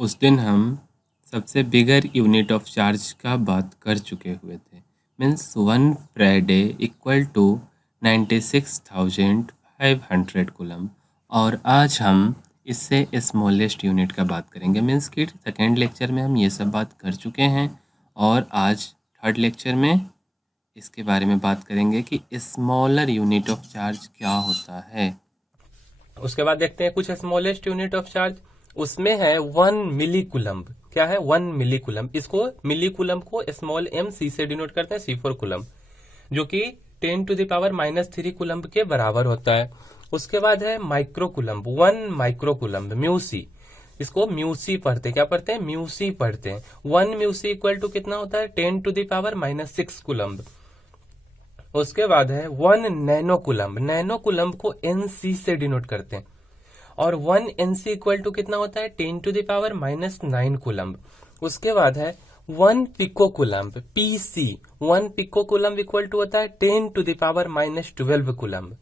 उस दिन हम सबसे बिगर यूनिट ऑफ चार्ज का बात कर चुके हुए थे। Means 1 faraday equal to 96,500 coulomb. और आज हम इससे स्मॉलेस्ट यूनिट का बात करेंगे। मीन्स कि सेकेंड लेक्चर में हम ये सब बात कर चुके हैं और आज थर्ड लेक्चर में इसके बारे में बात करेंगे कि स्मॉलर यूनिट ऑफ चार्ज क्या होता है। उसके बाद देखते हैं कुछ स्मॉलेस्ट यूनिट ऑफ चार्ज। उसमें है 1 मिली कुलम्ब। क्या है? 1 मिली कुलम्ब। इसको मिली कुलम्ब को स्मॉल एम सी से डिनोट करते हैं, C4 कुलम्ब, जो कि 10⁻³ कुलम्ब के बराबर होता है। उसके बाद है micro coulomb, 1 micro coulomb, Meucci. इसको म्यूसी पढ़ते हैं। क्या पढ़ते हैं? म्यूसी पढ़ते हैं। 1 म्यूसी इक्वल टू कितना होता है? 10⁻⁻6 कुलम्ब। उसके बाद है 1 नैनो कुलम्ब। नैनो कुलम्ब को NC से डिनोट करते हैं। और 1 NC इक्वल टू कितना होता है? 10⁻⁻9 कुलम्ब। उसके बाद है 1 pico coulomb, PC। 1 pico coulomb equal to होता है 10⁻⁻12 कुलम्ब।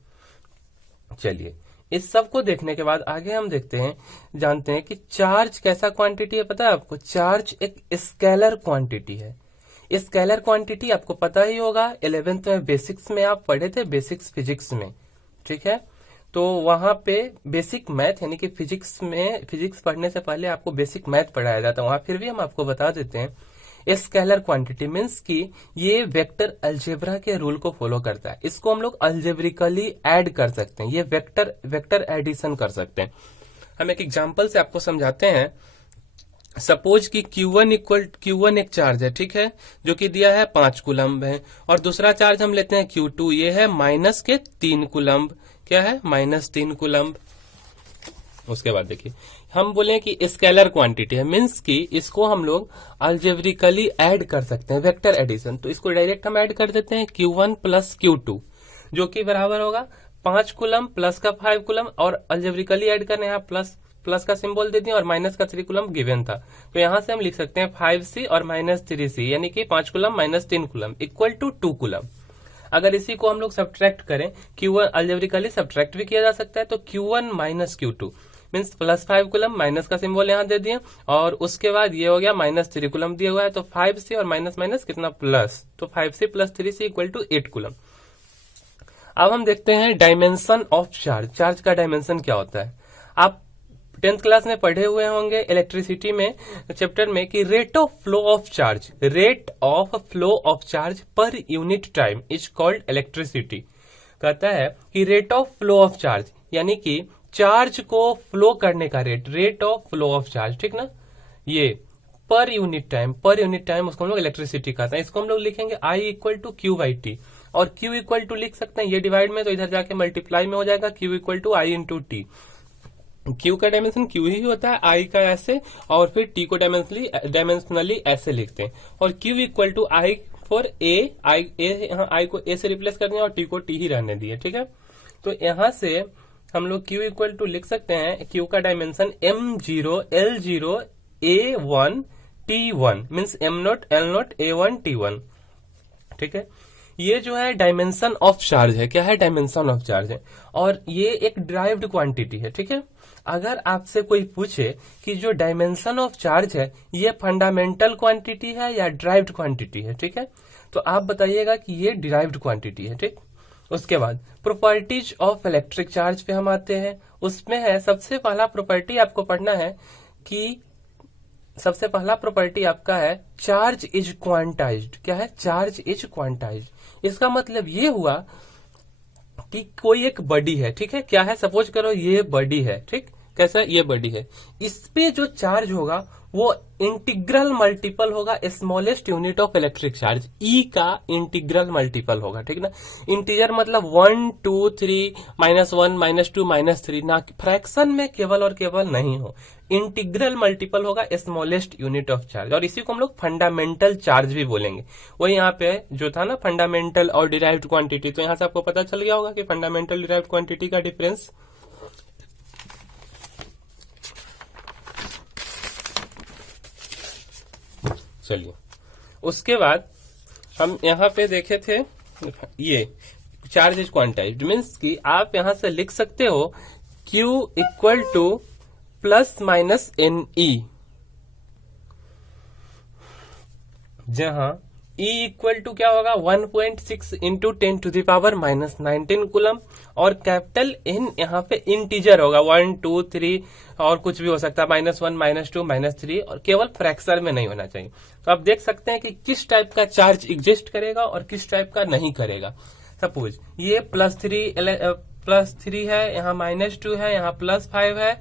चलिए, इस सब को देखने के बाद आगे हम जानते हैं कि चार्ज कैसा क्वांटिटी है। पता है आपको? चार्ज एक स्केलर क्वांटिटी है। स्केलर क्वांटिटी आपको पता ही होगा, 11th में बेसिक्स में आप पढ़े थे, बेसिक्स फिजिक्स में। ठीक है, तो वहां पे बेसिक मैथ यानी कि फिजिक्स पढ़ने से पहले आपको बेसिक मैथ पढ़ाया जाता है वहां, फिर भी हम आपको बता देते हैं। स्केलर क्वांटिटी मीन्स कि ये वेक्टर अलजेब्रा के रूल को फॉलो करता है। इसको हम लोग अलजेब्रिकली ऐड कर सकते हैं। ये वेक्टर एडिशन कर सकते हैं। हम एक एग्जांपल से आपको समझाते हैं। सपोज कि Q1 एक चार्ज है, ठीक है, जो कि दिया है 5 कुलम्ब है। और दूसरा चार्ज हम लेते हैं Q2, ये है -3 कुलम्ब। क्या है? -3 कुलम्ब। उसके बाद देखिए, हम बोले कि स्केलर क्वांटिटी है, मीन्स कि इसको हम लोग अल्जेब्रिकली ऐड कर सकते हैं, वेक्टर एडिशन। तो इसको डायरेक्ट हम ऐड कर देते हैं Q1 प्लस Q2, जो कि बराबर होगा 5 कुलम्ब प्लस का 5 कुलम्ब। और अल्जेब्रिकली ऐड करने यहाँ प्लस का सिंबल दे दिया और माइनस का 3 कुलम्ब गिवन था। तो यहां से हम लिख सकते हैं 5C और -3C, यानी कि 5 coulomb -3 coulomb equal to 2 coulomb. अगर इसी को हम लोग सब्ट्रैक्ट करें, Q1 अल्जेब्रिकली सब्ट्रैक्ट भी किया जा सकता है, तो Q1 minus Q2 means +5 coulomb, minus का सिंबल यहाँ दे दिए। और उसके बाद ये हो गया -3 कुलम दिया हुआ है, तो 5C और माइनस माइनस कितना प्लस, तो 5C + 3C equal to 8 coulomb. अब हम देखते हैं डायमेंशन ऑफ चार्ज। चार्ज का डायमेंशन क्या होता है? आप 10th क्लास में पढ़े हुए होंगे इलेक्ट्रिसिटी में चैप्टर में कि rate of flow of charge per unit time is called electricity. कहता है कि rate of flow of charge यानी कि चार्ज को फ्लो करने का rate of flow of charge, ठीक ना, ये पर यूनिट टाइम उसको हम लोग इलेक्ट्रिसिटी कहते हैं। इसको हम लोग लिखेंगे I = Q/T। और Q = लिख सकते हैं ये डिवाइड में, तो इधर जाके मल्टीप्लाई में हो जाएगा, Q = I × T। Q का डायमेंशन Q ही होता है, I का ऐसे, और फिर T को डायमेंशनली ऐसे लिखते हैं। और Q = I फॉर A, यहाँ I को A से रिप्लेस कर दिया और T को T ही रहने दिए, ठीक है। तो यहां से हम लोग Q = लिख सकते हैं, Q का dimension M0 L0 A1 T1 means M0 L0 A1 T1, ठीक है। ये जो है डायमेंशन ऑफ चार्ज है। क्या है? डायमेंशन ऑफ चार्ज है, और ये एक ड्राइव्ड क्वांटिटी है, ठीक है। अगर आपसे कोई पूछे कि जो डायमेंशन ऑफ चार्ज है ये फंडामेंटल क्वांटिटी है या ड्राइव्ड क्वांटिटी है, ठीक है, तो आप बताइएगा कि ये डिराइव्ड क्वांटिटी है, ठीक। उसके बाद प्रॉपर्टीज ऑफ इलेक्ट्रिक चार्ज पे हम आते हैं। उसमें है सबसे पहला प्रॉपर्टी आपको पढ़ना है कि सबसे पहला प्रॉपर्टी आपका है चार्ज इज क्वांटाइज्ड। क्या है? Charge is quantized. इसका मतलब ये हुआ कि कोई एक बॉडी है, ठीक है। क्या है? सपोज करो ये बॉडी है, ठीक। कैसा? ये बॉडी है, इस पे जो चार्ज होगा वो इंटीग्रल मल्टीपल होगा smallest unit of electric charge, E का इंटीग्रल मल्टीपल होगा, ठीक ना। इंटीजर मतलब 1 2 3 -1 -2 -3, ना फ्रैक्शन में केवल और केवल नहीं हो, इंटीग्रल मल्टीपल होगा स्मॉलेस्ट यूनिट ऑफ चार्ज। और इसी को हम लोग फंडामेंटल चार्ज भी बोलेंगे। वही यहाँ पे जो था ना फंडामेंटल और डिराइव्ड क्वांटिटी, तो यहाँ से आपको पता चल गया होगा कि फंडामेंटल डिराइव्ड क्वांटिटी का डिफरेंस। चलिए, उसके बाद हम यहाँ पे देखे थे ये चार्ज इज क्वांटाइज्ड मीन्स कि आप यहां से लिख सकते हो Q = ±NE। जहां E इक्वल टू क्या होगा 1.6 इंटू 10⁻⁻19 कूलम, और कैपिटल N यहाँ पे इंटीजर होगा 1 2 3 और कुछ भी हो सकता है -1 -2 -3, और केवल फ्रैक्शन में नहीं होना चाहिए। तो आप देख सकते हैं कि किस टाइप का चार्ज एग्जिस्ट करेगा और किस टाइप का नहीं करेगा। सपोज ये +3 है, यहाँ -2 है, यहाँ +5 है,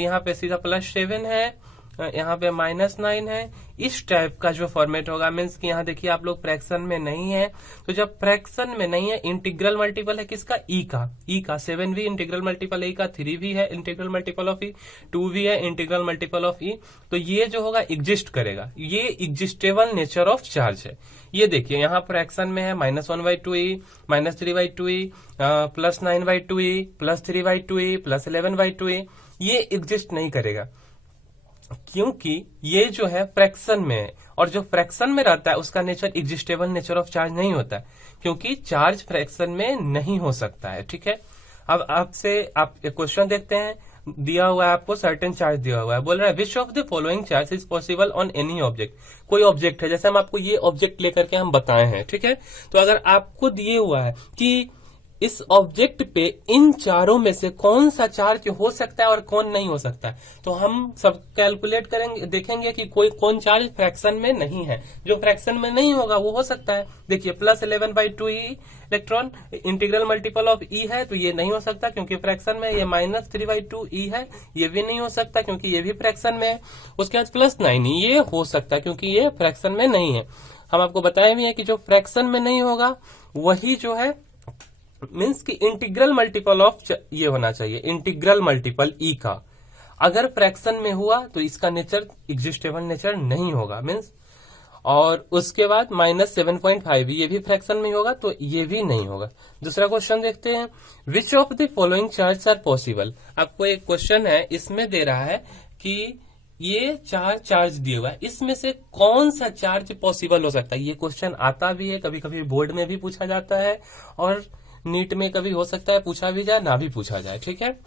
यहाँ पे सीधा +7 है, यहाँ पे -9 है। इस टाइप का जो फॉर्मेट होगा, मीन्स कि यहाँ देखिए आप लोग फ्रैक्शन में नहीं है, तो जब फ्रैक्शन में नहीं है, इंटीग्रल मल्टीपल है किसका, ई का 7 भी इंटीग्रल मल्टीपल है, ई का 3 भी है इंटीग्रल मल्टीपल ऑफ ई, 2 भी है इंटीग्रल मल्टीपल ऑफ ई। तो ये जो होगा एग्जिस्ट करेगा, ये एग्जिस्टेबल नेचर ऑफ चार्ज है। ये देखिए यहाँ फ्रैक्शन में है -1/2e, -3/2e, +9/2e, +3/2e, +11/2e, ये एग्जिस्ट नहीं करेगा क्योंकि ये जो है फ्रैक्शन में है, और जो फ्रैक्शन में रहता है उसका नेचर एग्जिस्टेबल नेचर ऑफ चार्ज नहीं होता है, क्योंकि चार्ज फ्रैक्शन में नहीं हो सकता है। ठीक है, अब आपसे आप एक क्वेश्चन देखते हैं, दिया हुआ है आपको सर्टेन चार्ज दिया हुआ है, बोल रहा है विच of the following charge is possible on any object. कोई ऑब्जेक्ट है, जैसे हम आपको ये ऑब्जेक्ट लेकर के हम बताए हैं, ठीक है, तो अगर आपको दिए हुआ है कि इस ऑब्जेक्ट पे इन चारों में से कौन सा चार्ज हो सकता है और कौन नहीं हो सकता है, तो हम सब कैलकुलेट करेंगे, देखेंगे कि कौन चार्ज फ्रैक्शन में नहीं है। जो फ्रैक्शन में नहीं होगा वो हो सकता है, देखिए +11/2e electron integral multiple of e है, तो ये नहीं हो सकता क्योंकि फ्रैक्शन में। ये -3/2e है, ये भी नहीं हो सकता क्योंकि ये भी फ्रैक्शन में है। उसके बाद +9 ये हो सकता है क्योंकि ये फ्रैक्शन में नहीं है। हम आपको बताए भी है कि जो फ्रैक्शन में नहीं होगा वही जो है मीन्स कि इंटीग्रल मल्टीपल ऑफ ये होना चाहिए, इंटीग्रल मल्टीपल ई का। अगर फ्रैक्शन में हुआ तो इसका नेचर एग्जिस्टेबल नेचर नहीं होगा मीन्स। और उसके बाद -7.5 ये भी फ्रैक्शन में होगा, तो ये भी नहीं होगा। दूसरा क्वेश्चन देखते हैं, which of the following charge are possible. आपको एक क्वेश्चन है, इसमें दे रहा है कि ये 4 चार्ज दिए हुआ है, इसमें से कौन सा चार्ज पॉसिबल हो सकता है। ये क्वेश्चन आता भी है, कभी कभी बोर्ड में भी पूछा जाता है, और नीट में कभी हो सकता है पूछा भी जाए, ना भी पूछा जाए। ठीक है,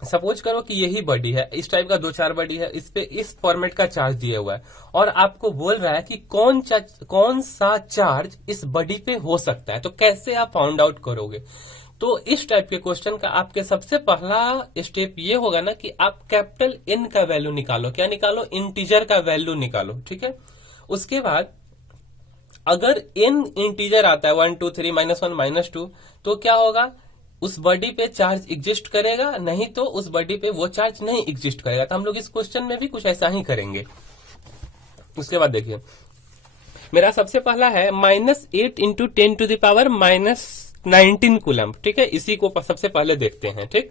सपोज करो कि यही बॉडी है, इस टाइप का 2-4 बॉडी है, इस पे इस फॉर्मेट का चार्ज दिया हुआ है, और आपको बोल रहा है कि कौन सा चार्ज इस बॉडी पे हो सकता है, तो कैसे आप फाउंड आउट करोगे। तो इस टाइप के क्वेश्चन का आपके सबसे पहला स्टेप ये होगा ना कि आप कैपिटल N का वैल्यू निकालो। क्या निकालो, इंटीजर का वैल्यू निकालो। ठीक है, उसके बाद अगर n इंटीजर आता है 1 2 3 -1 -2, तो क्या होगा, उस बॉडी पे चार्ज एग्जिस्ट करेगा, नहीं तो उस बॉडी पे वो चार्ज नहीं एग्जिस्ट करेगा। तो हम लोग इस क्वेश्चन में भी कुछ ऐसा ही करेंगे। उसके बाद देखिए, मेरा सबसे पहला है -8 इंटू 10⁻⁻19 कूलम। ठीक है, इसी को सबसे पहले देखते हैं। ठीक,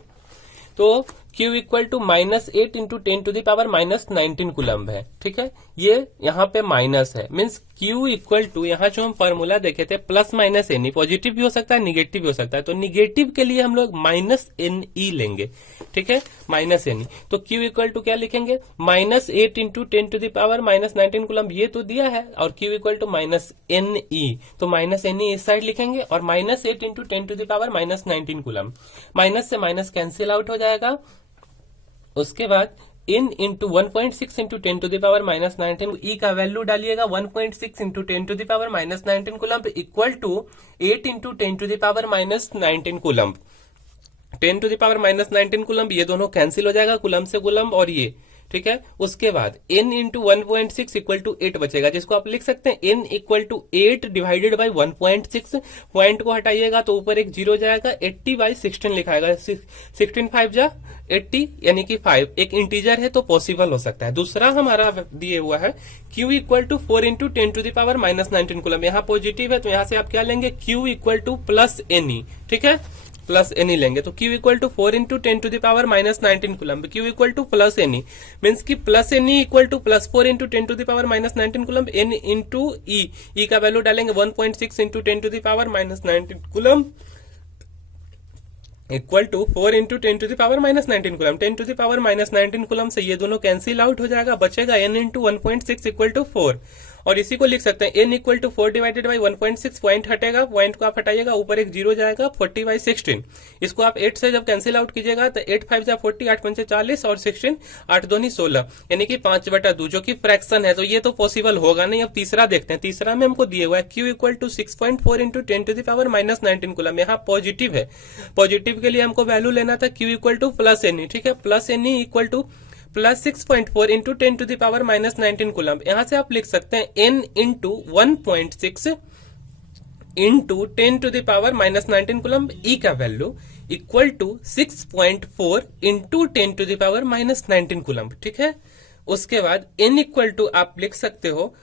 तो Q equal to -8 into 10⁻⁻19 coulomb है। ठीक है, ये यहाँ पे माइनस है, मीन्स Q इक्वल टू, यहाँ जो हम फॉर्मूला देखे थे +-NE, पॉजिटिव भी हो सकता है निगेटिव भी हो सकता है, तो निगेटिव के लिए हम लोग -NE लेंगे। ठीक है, -NE, तो Q इक्वल टू क्या लिखेंगे, -8 इंटू 10⁻⁻19 कूलम, ये तो दिया है, और Q इक्वल टू -NE, तो -NE इस साइड लिखेंगे, और -8 इंटू 10⁻⁻19 कूलम, माइनस से माइनस कैंसिल आउट हो जाएगा। उसके बाद n इंटू 1.6 इंटू 10⁻⁻19, ई का वैल्यू डालिएगा 1.6 into 10⁻⁻19 coulomb equal to 8 into 10⁻⁻19 coulomb. 10⁻⁻19 coulomb, ये दोनों कैंसिल हो जाएगा, कूलम से कूलम, और ये। ठीक है, उसके बाद n इंटू 1.6 इक्वल टू 8 बचेगा, जिसको आप लिख सकते हैं n equal to 8 divided by 1.6। Point को हटाइएगा तो ऊपर एक 0 जाएगा, 80/16 लिखाएगा, 16 5 जा 80, यानी कि 5 एक इंटीजर है तो पॉसिबल हो सकता है। दूसरा हमारा दिए हुआ है Q equal to 4 into 10⁻⁻19 coulomb, यहाँ पॉजिटिव है तो यहाँ से आप क्या लेंगे, Q इक्वल टू +NE। ठीक है, +NE लेंगे, तो Q equal to 4 into 10⁻⁻19 coulomb, Q equal to +NE, means की +NE equal to +4 into 10⁻⁻19 coulomb, N into E का वैल्यू डालेंगे 1.6 into 10⁻⁻19 coulomb equal to 4 into 10⁻⁻19 coulomb. 10⁻⁻19 coulomb से ये दोनों कैंसिल आउट हो जाएगा, बचेगा n इंटू 1.6 इक्वल टू 4, और इसी को लिख सकते हैं n equal to 4 divided by 1.6, point हटेगा, पॉइंट को आप हटाइएगा, ऊपर एक जीरो जाएगा, 40/16। इसको आप 8 से जब कैंसिल आउट कीजिएगा तो 8 5 जा 40, 8 5 40 और 16, 8 दूनी 16, यानी कि 5/2 जो कि फ्रैक्शन है, तो ये तो पॉसिबल होगा नहीं। अब तीसरा देखते हैं। तीसरा में हमको दिए हुआ है q equal to 6.4 into 10 to the power -19 coulomb. यहाँ पॉजिटिव है, पॉजिटिव के लिए हमको वैल्यू लेना था q equal to plus n, ठीक है, plus n equal to plus 6.4 into 10 to the power -19 coulomb. यहां से आप लिख सकते हैं n into 1.6 into 10 to the power -19 coulomb, e का value equal to 6.4 into 10 to the power -19 coulomb, ठीक है। उसके बाद n इक्वल टू आप लिख सकते हो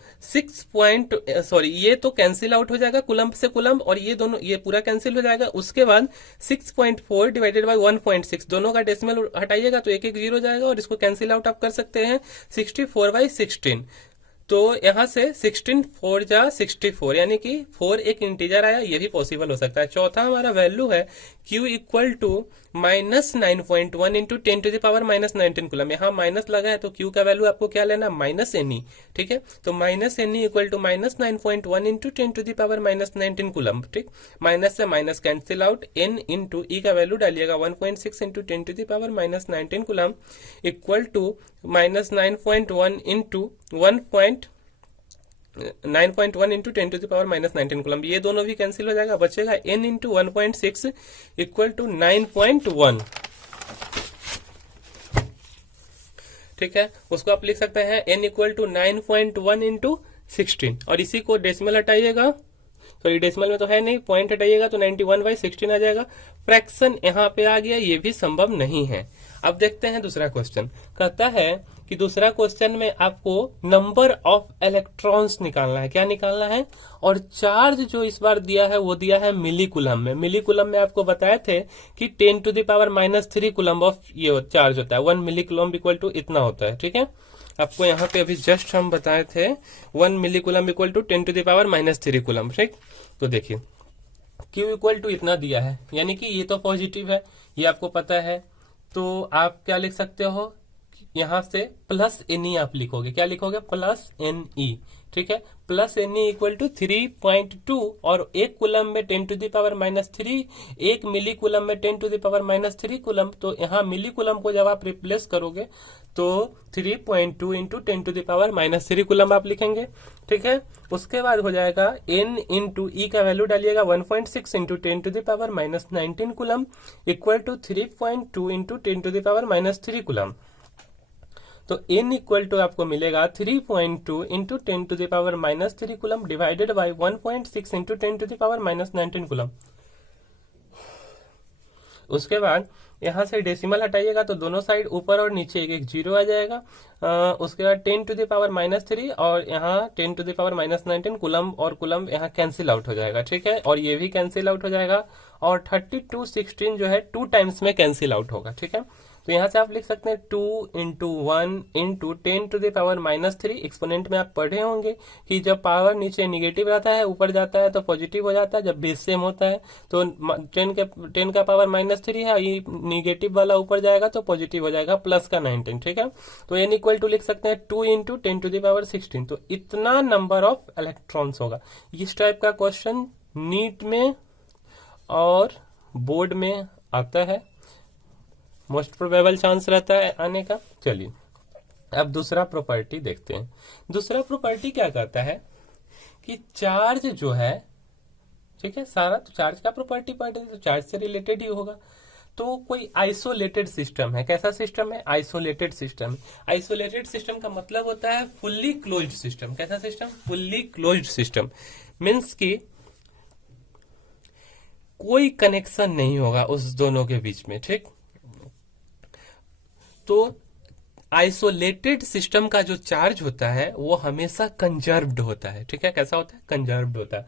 ये तो कैंसिल आउट हो जाएगा कुलम्ब से कुलम्ब, और ये दोनों, ये पूरा कैंसिल हो जाएगा। उसके बाद 6.4 डिवाइडेड बाई 1.6, दोनों का डेसिमल हटाइएगा तो एक एक जीरो जाएगा, और इसको कैंसिल आउट आप कर सकते हैं 64/16। तो यहां से 16 4 जा 64, यानी कि 4 एक इंटीजर आया, ये भी पॉसिबल हो सकता है। चौथा हमारा वैल्यू है q equal to -9.1 into 10 to the power -19 coulomb. यहाँ माइनस लगा है तो q का वैल्यू आपको क्या लेना, -ne, ठीक है। तो -ne equal to -9.1 into 10 to the power -19 coulomb, ठीक। माइनस से minus cancel out, n into e का वैल्यू डालिएगा 1.6 into 10 to the power -19 coulomb equal to -9.1 into 9.1 into 10 to the power -19 coulomb. ये दोनों भी कैंसिल हो जाएगा, बचेगा n इंटू 1.6 इक्वल टू 9.1, ठीक है। उसको आप लिख सकते हैं n इक्वल टू 9.1 इंटू 16, और इसी को डेसिमल हटाइएगा, सॉरी डेसिमल में तो है नहीं, पॉइंट हटाइएगा तो 91/16 आ जाएगा। फ्रैक्शन यहाँ पे आ गया, ये भी संभव नहीं है। अब देखते हैं दूसरा क्वेश्चन। कहता है कि दूसरा क्वेश्चन में आपको नंबर ऑफ इलेक्ट्रॉन्स निकालना है। क्या निकालना है? और चार्ज जो इस बार दिया है वो दिया है मिली कूलम में। मिली कूलम में आपको बताए थे कि 10 to the power -3 coulomb of ये चार्ज होता है। 1 मिली कूलम इक्वल टू इतना होता है, ठीक है। आपको यहाँ पे अभी जस्ट हम बताए थे 1 milli coulomb equal to 10 to the power -3 coulomb, ठीक। तो देखिए Q इक्वल टू इतना दिया है, यानी कि ये तो पॉजिटिव है, ये आपको पता है। तो आप क्या लिख सकते हो, यहां से प्लस NE आप लिखोगे। क्या लिखोगे? प्लस NE, ठीक है। प्लस NE इक्वल टू 3.2, और एक कूलम में 10 टू द पावर -3, एक मिली कूलम में 10 टू द पावर -3 कूलम। तो यहाँ मिली कूलम को जब आप रिप्लेस करोगे तो 3.2 into 10 to the power -3 coulomb आप लिखेंगे, ठीक है। उसके बाद हो जाएगा n इंटू ई का वैल्यू डालिएगा 1.6 into 10 to the power -19 coulomb equal to 3.2 into 10 to the power -3 coulomb. तो n इक्वल टू आपको मिलेगा 3.2 into 10 to the power -3 coulomb divided by 1.6 into 10 to the power -19 coulomb. उसके बाद यहां से decimal हटाइएगा तो दोनों साइड ऊपर और नीचे एक एक जीरो आ जाएगा। उसके बाद 10 टू द पावर -3 और यहाँ 10 टू द पावर -19 कूलम और कूलम यहाँ कैंसिल आउट हो जाएगा, ठीक है। और ये भी कैंसिल आउट हो जाएगा, और 32/16 जो है 2 टाइम्स में कैंसिल आउट होगा, ठीक है। तो यहाँ से आप लिख सकते हैं 2 into 1 into 10 to the power -3। Exponent में आप पढ़े होंगे कि जब पावर नीचे निगेटिव रहता है ऊपर जाता है तो पॉजिटिव हो जाता है, जब बेस सेम होता है तो 10 का पावर -3 है, ये निगेटिव वाला ऊपर जाएगा तो पॉजिटिव हो जाएगा, प्लस का 19, ठीक है। तो n इक्वल टू लिख सकते हैं 2 इंटू 10 टू द पावर 16। तो इतना नंबर ऑफ इलेक्ट्रॉन्स होगा। इस टाइप का क्वेश्चन नीट में और बोर्ड में आता है, मोस्ट प्रोबेबल चांस रहता है आने का। चलिए अब दूसरा प्रॉपर्टी देखते हैं। दूसरा प्रॉपर्टी क्या कहता है कि चार्ज जो है, ठीक है, सारा तो चार्ज का प्रॉपर्टी पढ़े तो चार्ज से रिलेटेड ही होगा। तो कोई आइसोलेटेड सिस्टम है। कैसा सिस्टम है? Isolated system. आइसोलेटेड सिस्टम का मतलब होता है फुल्ली क्लोज्ड सिस्टम। कैसा system? Fully closed system means कि कोई कनेक्शन नहीं होगा उस दोनों के बीच में, ठीक। तो आइसोलेटेड सिस्टम का जो चार्ज होता है वो हमेशा कंजर्व्ड होता है, ठीक है। कैसा होता है? कंजर्व्ड होता है।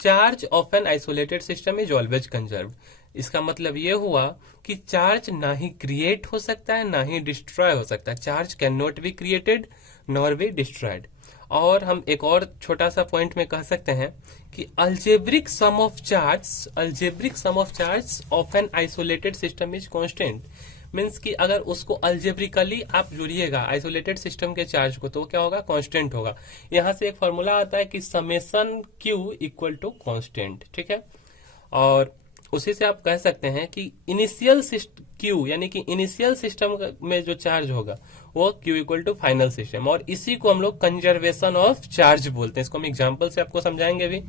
Charge of an isolated system is always conserved. इसका मतलब ये हुआ कि चार्ज ना ही क्रिएट हो सकता है ना ही डिस्ट्रॉय हो सकता है। Charge can not be created nor be destroyed. और हम एक और छोटा सा पॉइंट में कह सकते हैं कि algebraic sum of charge of an isolated system is constant. Means कि अगर उसको अल्जेब्रिकली आप जोड़िएगा आइसोलेटेड सिस्टम के चार्ज को तो क्या होगा, कांस्टेंट होगा। यहां से एक फॉर्मूला आता है कि summation Q equal to constant, ठीक है। और उसी से आप कह सकते हैं कि इनिशियल क्यू यानी कि इनिशियल सिस्टम में जो चार्ज होगा वो Q equal to final system, और इसी को हम लोग कंजर्वेशन ऑफ चार्ज बोलते हैं। इसको हम एग्जांपल से आपको समझाएंगे भी।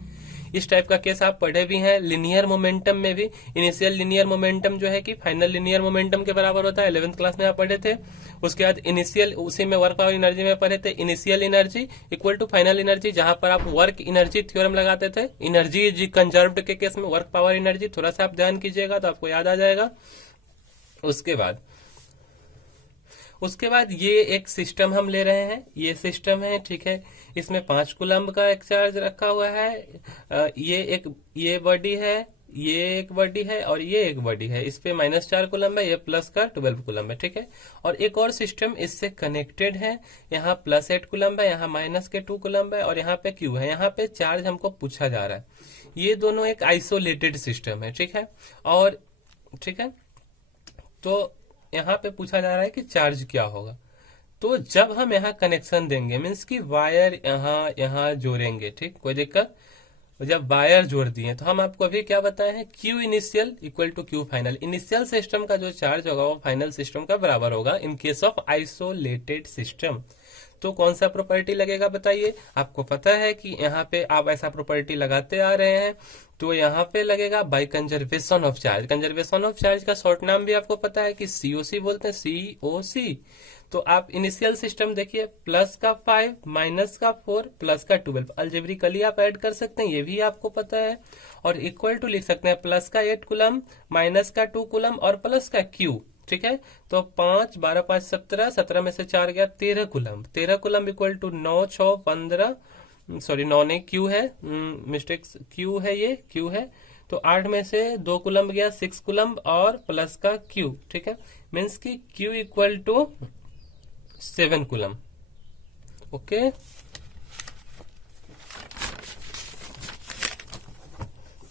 इस टाइप का केस आप पढ़े भी हैं लिनियर मोमेंटम में भी। इनिशियल लिनियर मोमेंटम जो है कि फाइनल लिनियर मोमेंटम के बराबर होता है, 11th क्लास में आप पढ़े थे। उसके बाद इनिशियल, उसी में वर्क पावर एनर्जी में पढ़े थे, initial energy equal to final energy, जहां पर आप वर्क एनर्जी थ्योरम लगाते थे। एनर्जी इज कंजर्व्ड के केस में वर्क पावर एनर्जी, थोड़ा सा आप ध्यान कीजिएगा तो आपको याद आ जाएगा। उसके बाद ये एक सिस्टम हम ले रहे हैं, ये सिस्टम है, ठीक है। इसमें 5 कूलम्ब का एक चार्ज रखा हुआ है। ये बॉडी है, ये एक बॉडी है और ये एक बॉडी है। इस पे -4 कूलम्ब है, ये प्लस का 12 कूलम्ब है, ठीक है। और एक और सिस्टम इससे कनेक्टेड है, यहाँ +8 कूलम्ब है, यहाँ -2 कूलम्ब है और यहाँ पे क्यू है। यहाँ पे चार्ज हमको पूछा जा रहा है। ये दोनों एक आइसोलेटेड सिस्टम है, ठीक है। और ठीक है, तो यहाँ पे पूछा जा रहा है कि चार्ज क्या होगा। तो जब हम यहाँ कनेक्शन देंगे, मीन्स कि वायर यहाँ जोड़ेंगे, ठीक, कोई दिक्कत। जब वायर जोड़ दिए तो हम आपको अभी क्या बताए हैं, Q initial equal to Q final. Initial system का जो चार्ज होगा वो फाइनल सिस्टम का बराबर होगा in case of isolated system. तो कौन सा प्रॉपर्टी लगेगा बताइए। आपको पता है कि यहाँ पे आप ऐसा प्रॉपर्टी लगाते आ रहे हैं, तो यहाँ पे लगेगा by conservation of charge. Conservation of charge का शॉर्ट नाम भी आपको पता है कि सीओसी बोलते हैं, सीओसी। तो आप इनिशियल सिस्टम देखिए, प्लस का 5 माइनस का 4 प्लस का 12, अलजेब्रिकली आप ऐड कर सकते हैं, ये भी आपको पता है। और इक्वल टू लिख सकते हैं प्लस का 8 कूलम माइनस का 2 कूलम और प्लस का क्यू, ठीक है। तो 5 12 5 17, 17 में से 4 गया 13 coulomb. 13 coulomb equal to 9 6 15, sorry 9 नहीं, क्यू है, मिस्टेक, क्यू है, ये क्यू है। तो 8 में से 2 कूलम गया 6 कूलम और प्लस का क्यू, ठीक है। मीन्स की Q equal to 7 coulomb. Okay,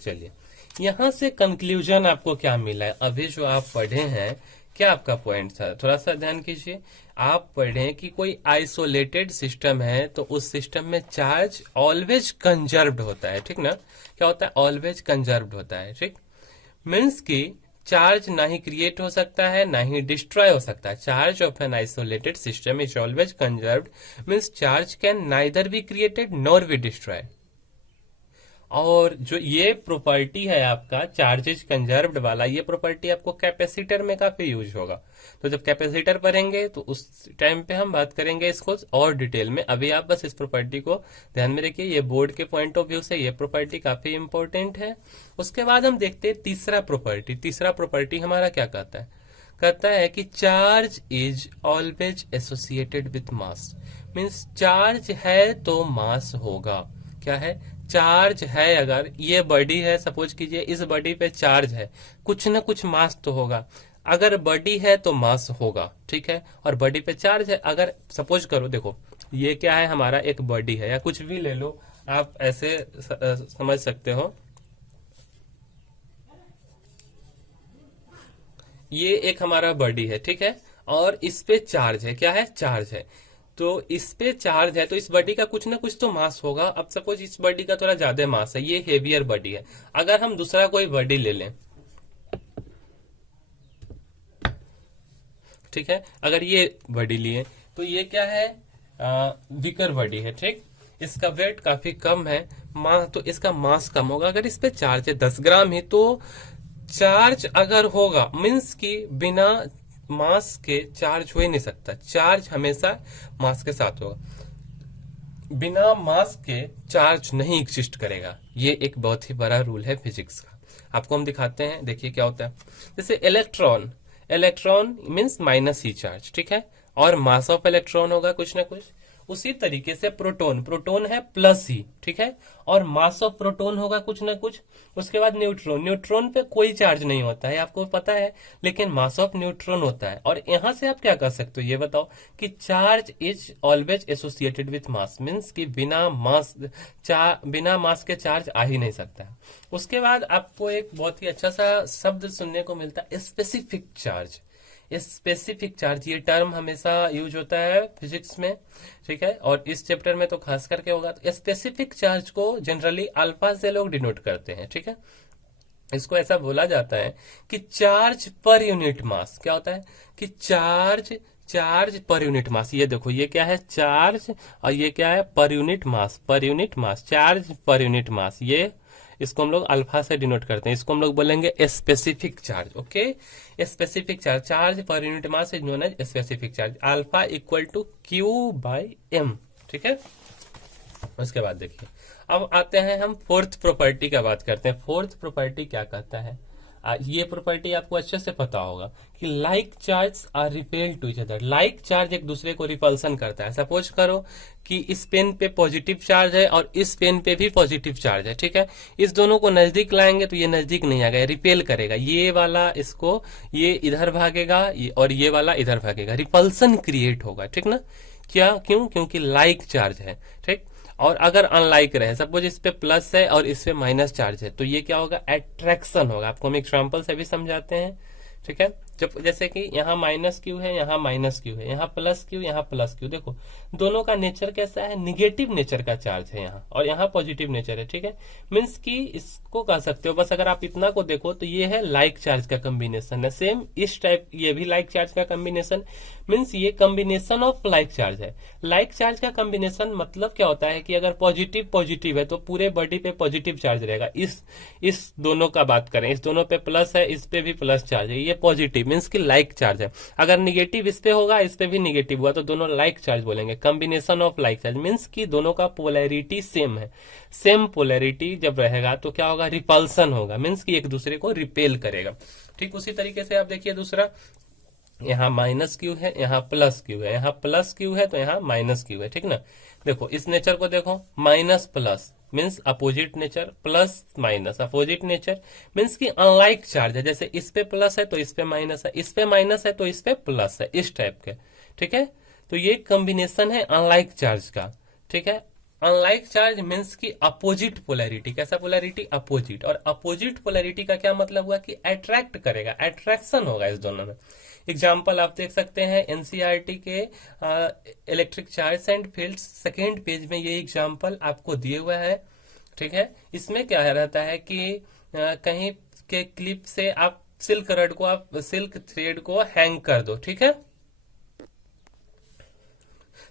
चलिए यहां से कंक्लूजन आपको क्या मिला है। अभी जो आप पढ़े हैं, क्या आपका पॉइंट था, थोड़ा सा ध्यान कीजिए। आप पढ़े कि कोई आइसोलेटेड सिस्टम है तो उस सिस्टम में चार्ज ऑलवेज कंजर्व्ड होता है, ठीक ना। क्या होता है, ऑलवेज कंजर्व्ड होता है, ठीक। मीन्स की चार्ज ना ही क्रिएट हो सकता है ना ही डिस्ट्रॉय हो सकता है। Charge of an isolated system is always conserved, means charge can neither be created nor be destroy. और जो ये प्रॉपर्टी है आपका चार्जेज कंजर्व्ड वाला, ये प्रॉपर्टी आपको कैपेसिटर में काफी यूज होगा। तो जब कैपेसिटर पढ़ेंगे तो उस टाइम पे हम बात करेंगे इसको और डिटेल में। अभी आप बस इस प्रॉपर्टी को ध्यान में रखिए, ये बोर्ड के पॉइंट ऑफ व्यू से ये प्रॉपर्टी काफी इंपॉर्टेंट है। उसके बाद हम देखते हैं तीसरा प्रॉपर्टी। तीसरा प्रॉपर्टी हमारा क्या कहता है, कहता है कि charge is always associated with mass. Means charge है तो मास होगा। क्या है, चार्ज है। अगर ये बॉडी है, सपोज कीजिए इस बॉडी पे चार्ज है, कुछ ना कुछ मास तो होगा। अगर बॉडी है तो मास होगा, ठीक है। और बॉडी पे चार्ज है, अगर सपोज करो, देखो ये क्या है, हमारा एक बॉडी है, या कुछ भी ले लो आप, ऐसे समझ सकते हो। ये एक हमारा बॉडी है, ठीक है, और इस पे चार्ज है। क्या है, चार्ज है। तो इस पे चार्ज है तो इस बॉडी का कुछ ना कुछ तो मास होगा। अब सपोज इस बॉडी का थोड़ा ज्यादा मास है, ये हेवियर बॉडी है। अगर हम दूसरा कोई बॉडी ले लें, ठीक है, अगर ये बॉडी लिए तो ये क्या है, वीकर बॉडी है, ठीक। इसका वेट काफी कम है, तो इसका मास कम होगा। अगर इस पे चार्ज है 10 ग्राम ही, तो चार्ज अगर होगा, मीन्स की बिना मास के चार्ज हो ही नहीं सकता। चार्ज हमेशा मास के साथ होगा, बिना मास के चार्ज नहीं एग्जिस्ट करेगा। ये एक बहुत ही बड़ा रूल है फिजिक्स का। आपको हम दिखाते हैं, देखिए क्या होता है। जैसे इलेक्ट्रॉन, इलेक्ट्रॉन मीन्स माइनस ही चार्ज, ठीक है, और मास ऑफ इलेक्ट्रॉन होगा कुछ ना कुछ। उसी तरीके से प्रोटॉन, प्रोटॉन है प्लस ही, ठीक है, और मास ऑफ प्रोटॉन होगा कुछ ना कुछ। उसके बाद न्यूट्रॉन, न्यूट्रॉन पे कोई चार्ज नहीं होता है, आपको पता है, लेकिन मास ऑफ न्यूट्रॉन होता है। और यहां से आप क्या कर सकते हो, ये बताओ कि charge is always associated with mass, means कि बिना मास के चार्ज आ ही नहीं सकता है। उसके बाद आपको एक बहुत ही अच्छा सा शब्द सुनने को मिलता है, स्पेसिफिक चार्ज। स्पेसिफिक चार्ज, ये टर्म हमेशा यूज होता है फिजिक्स में, ठीक है, और इस चैप्टर में तो खास करके होगा। तो स्पेसिफिक चार्ज को जनरली अल्फा से लोग डिनोट करते हैं, ठीक है। इसको ऐसा बोला जाता है कि चार्ज पर यूनिट मास, क्या होता है कि चार्ज चार्ज पर यूनिट मास, ये देखो ये क्या है चार्ज और ये क्या है पर यूनिट मास, पर यूनिट मास, चार्ज पर यूनिट मास, ये इसको हम लोग अल्फा से डिनोट करते हैं, इसको हम लोग बोलेंगे specific charge. Okay, specific charge, charge per unit mass is known as specific charge, alpha equal to Q by M, ठीक है। उसके बाद देखिए, अब आते हैं हम फोर्थ प्रॉपर्टी का बात करते हैं। फोर्थ प्रॉपर्टी क्या कहता है, ये प्रॉपर्टी आपको अच्छे से पता होगा कि like charge are repel to each other, like charge एक दूसरे को रिपल्सन करता है। सपोज करो कि इस पेन पे पॉजिटिव चार्ज है और इस पेन पे भी पॉजिटिव चार्ज है, ठीक है, इस दोनों को नजदीक लाएंगे तो ये नजदीक नहीं आएगा, रिपेल करेगा, ये वाला इसको, ये इधर भागेगा और ये वाला इधर भागेगा, रिपल्सन क्रिएट होगा, ठीक ना। क्या, क्यों, क्योंकि लाइक चार्ज है, ठीक। और अगर अनलाइक रहे, सपोज इस पे प्लस है और इस पे माइनस चार्ज है, तो ये क्या होगा, अट्रैक्शन होगा। आपको हम एग्जाम्पल से भी समझाते हैं, ठीक है। जब जैसे कि यहाँ माइनस क्यू है, यहाँ माइनस क्यू है, यहाँ प्लस क्यू, यहाँ प्लस क्यू, देखो दोनों का नेचर कैसा है, निगेटिव नेचर का चार्ज है यहाँ, और यहाँ पॉजिटिव नेचर है, ठीक है। मीन्स कि इसको कह सकते हो, बस अगर आप इतना को देखो तो ये है लाइक चार्ज का कॉम्बिनेशन है। सेम इस टाइप ये भी लाइक चार्ज का कॉम्बिनेशन, मीन्स ये कॉम्बिनेशन ऑफ लाइक चार्ज है। लाइक चार्ज का कॉम्बिनेशन मतलब क्या होता है कि अगर पॉजिटिव पॉजिटिव है तो पूरे बॉडी पे पॉजिटिव चार्ज रहेगा। इस दोनों का बात करें, इस दोनों पे प्लस है, इस पे भी प्लस चार्ज है, ये पॉजिटिव मीन्स कि लाइक चार्ज है। अगर निगेटिव इस पे होगा, इस पे भी निगेटिव हुआ, तो दोनों लाइक चार्ज बोलेंगे। Combination of like charge means कि दोनों का पोलैरिटी सेम है। सेम पोलैरिटी जब रहेगा तो क्या होगा, रिपल्सन होगा, मीन्स कि एक दूसरे को रिपेल करेगा। ठीक उसी तरीके से आप देखिए दूसरा, यहाँ माइनस क्यू है, यहाँ प्लस क्यू है, यहाँ प्लस क्यू है तो यहाँ माइनस क्यू है, ठीक ना। देखो इस नेचर को देखो, minus plus means opposite nature, plus minus opposite nature, means कि अनलाइक चार्ज है। जैसे इस पे प्लस है तो इस पे माइनस है, इस पे माइनस है तो इस पे प्लस है, इस टाइप के, ठीक है। तो ये कॉम्बिनेशन है अनलाइक चार्ज का, ठीक है। अनलाइक चार्ज मीन्स की अपोजिट पोलैरिटी, कैसा पोलैरिटी, अपोजिट। और अपोजिट पोलैरिटी का क्या मतलब हुआ कि अट्रैक्ट करेगा, अट्रैक्शन होगा इस दोनों में। एग्जाम्पल आप देख सकते हैं एनसीईआरटी के electric charge and fields second page में ये एग्जाम्पल आपको दिए हुआ है, ठीक है। इसमें क्या रहता है कि कहीं के क्लिप से आप सिल्क रड को, आप सिल्क थ्रेड को हैंग कर दो, ठीक है।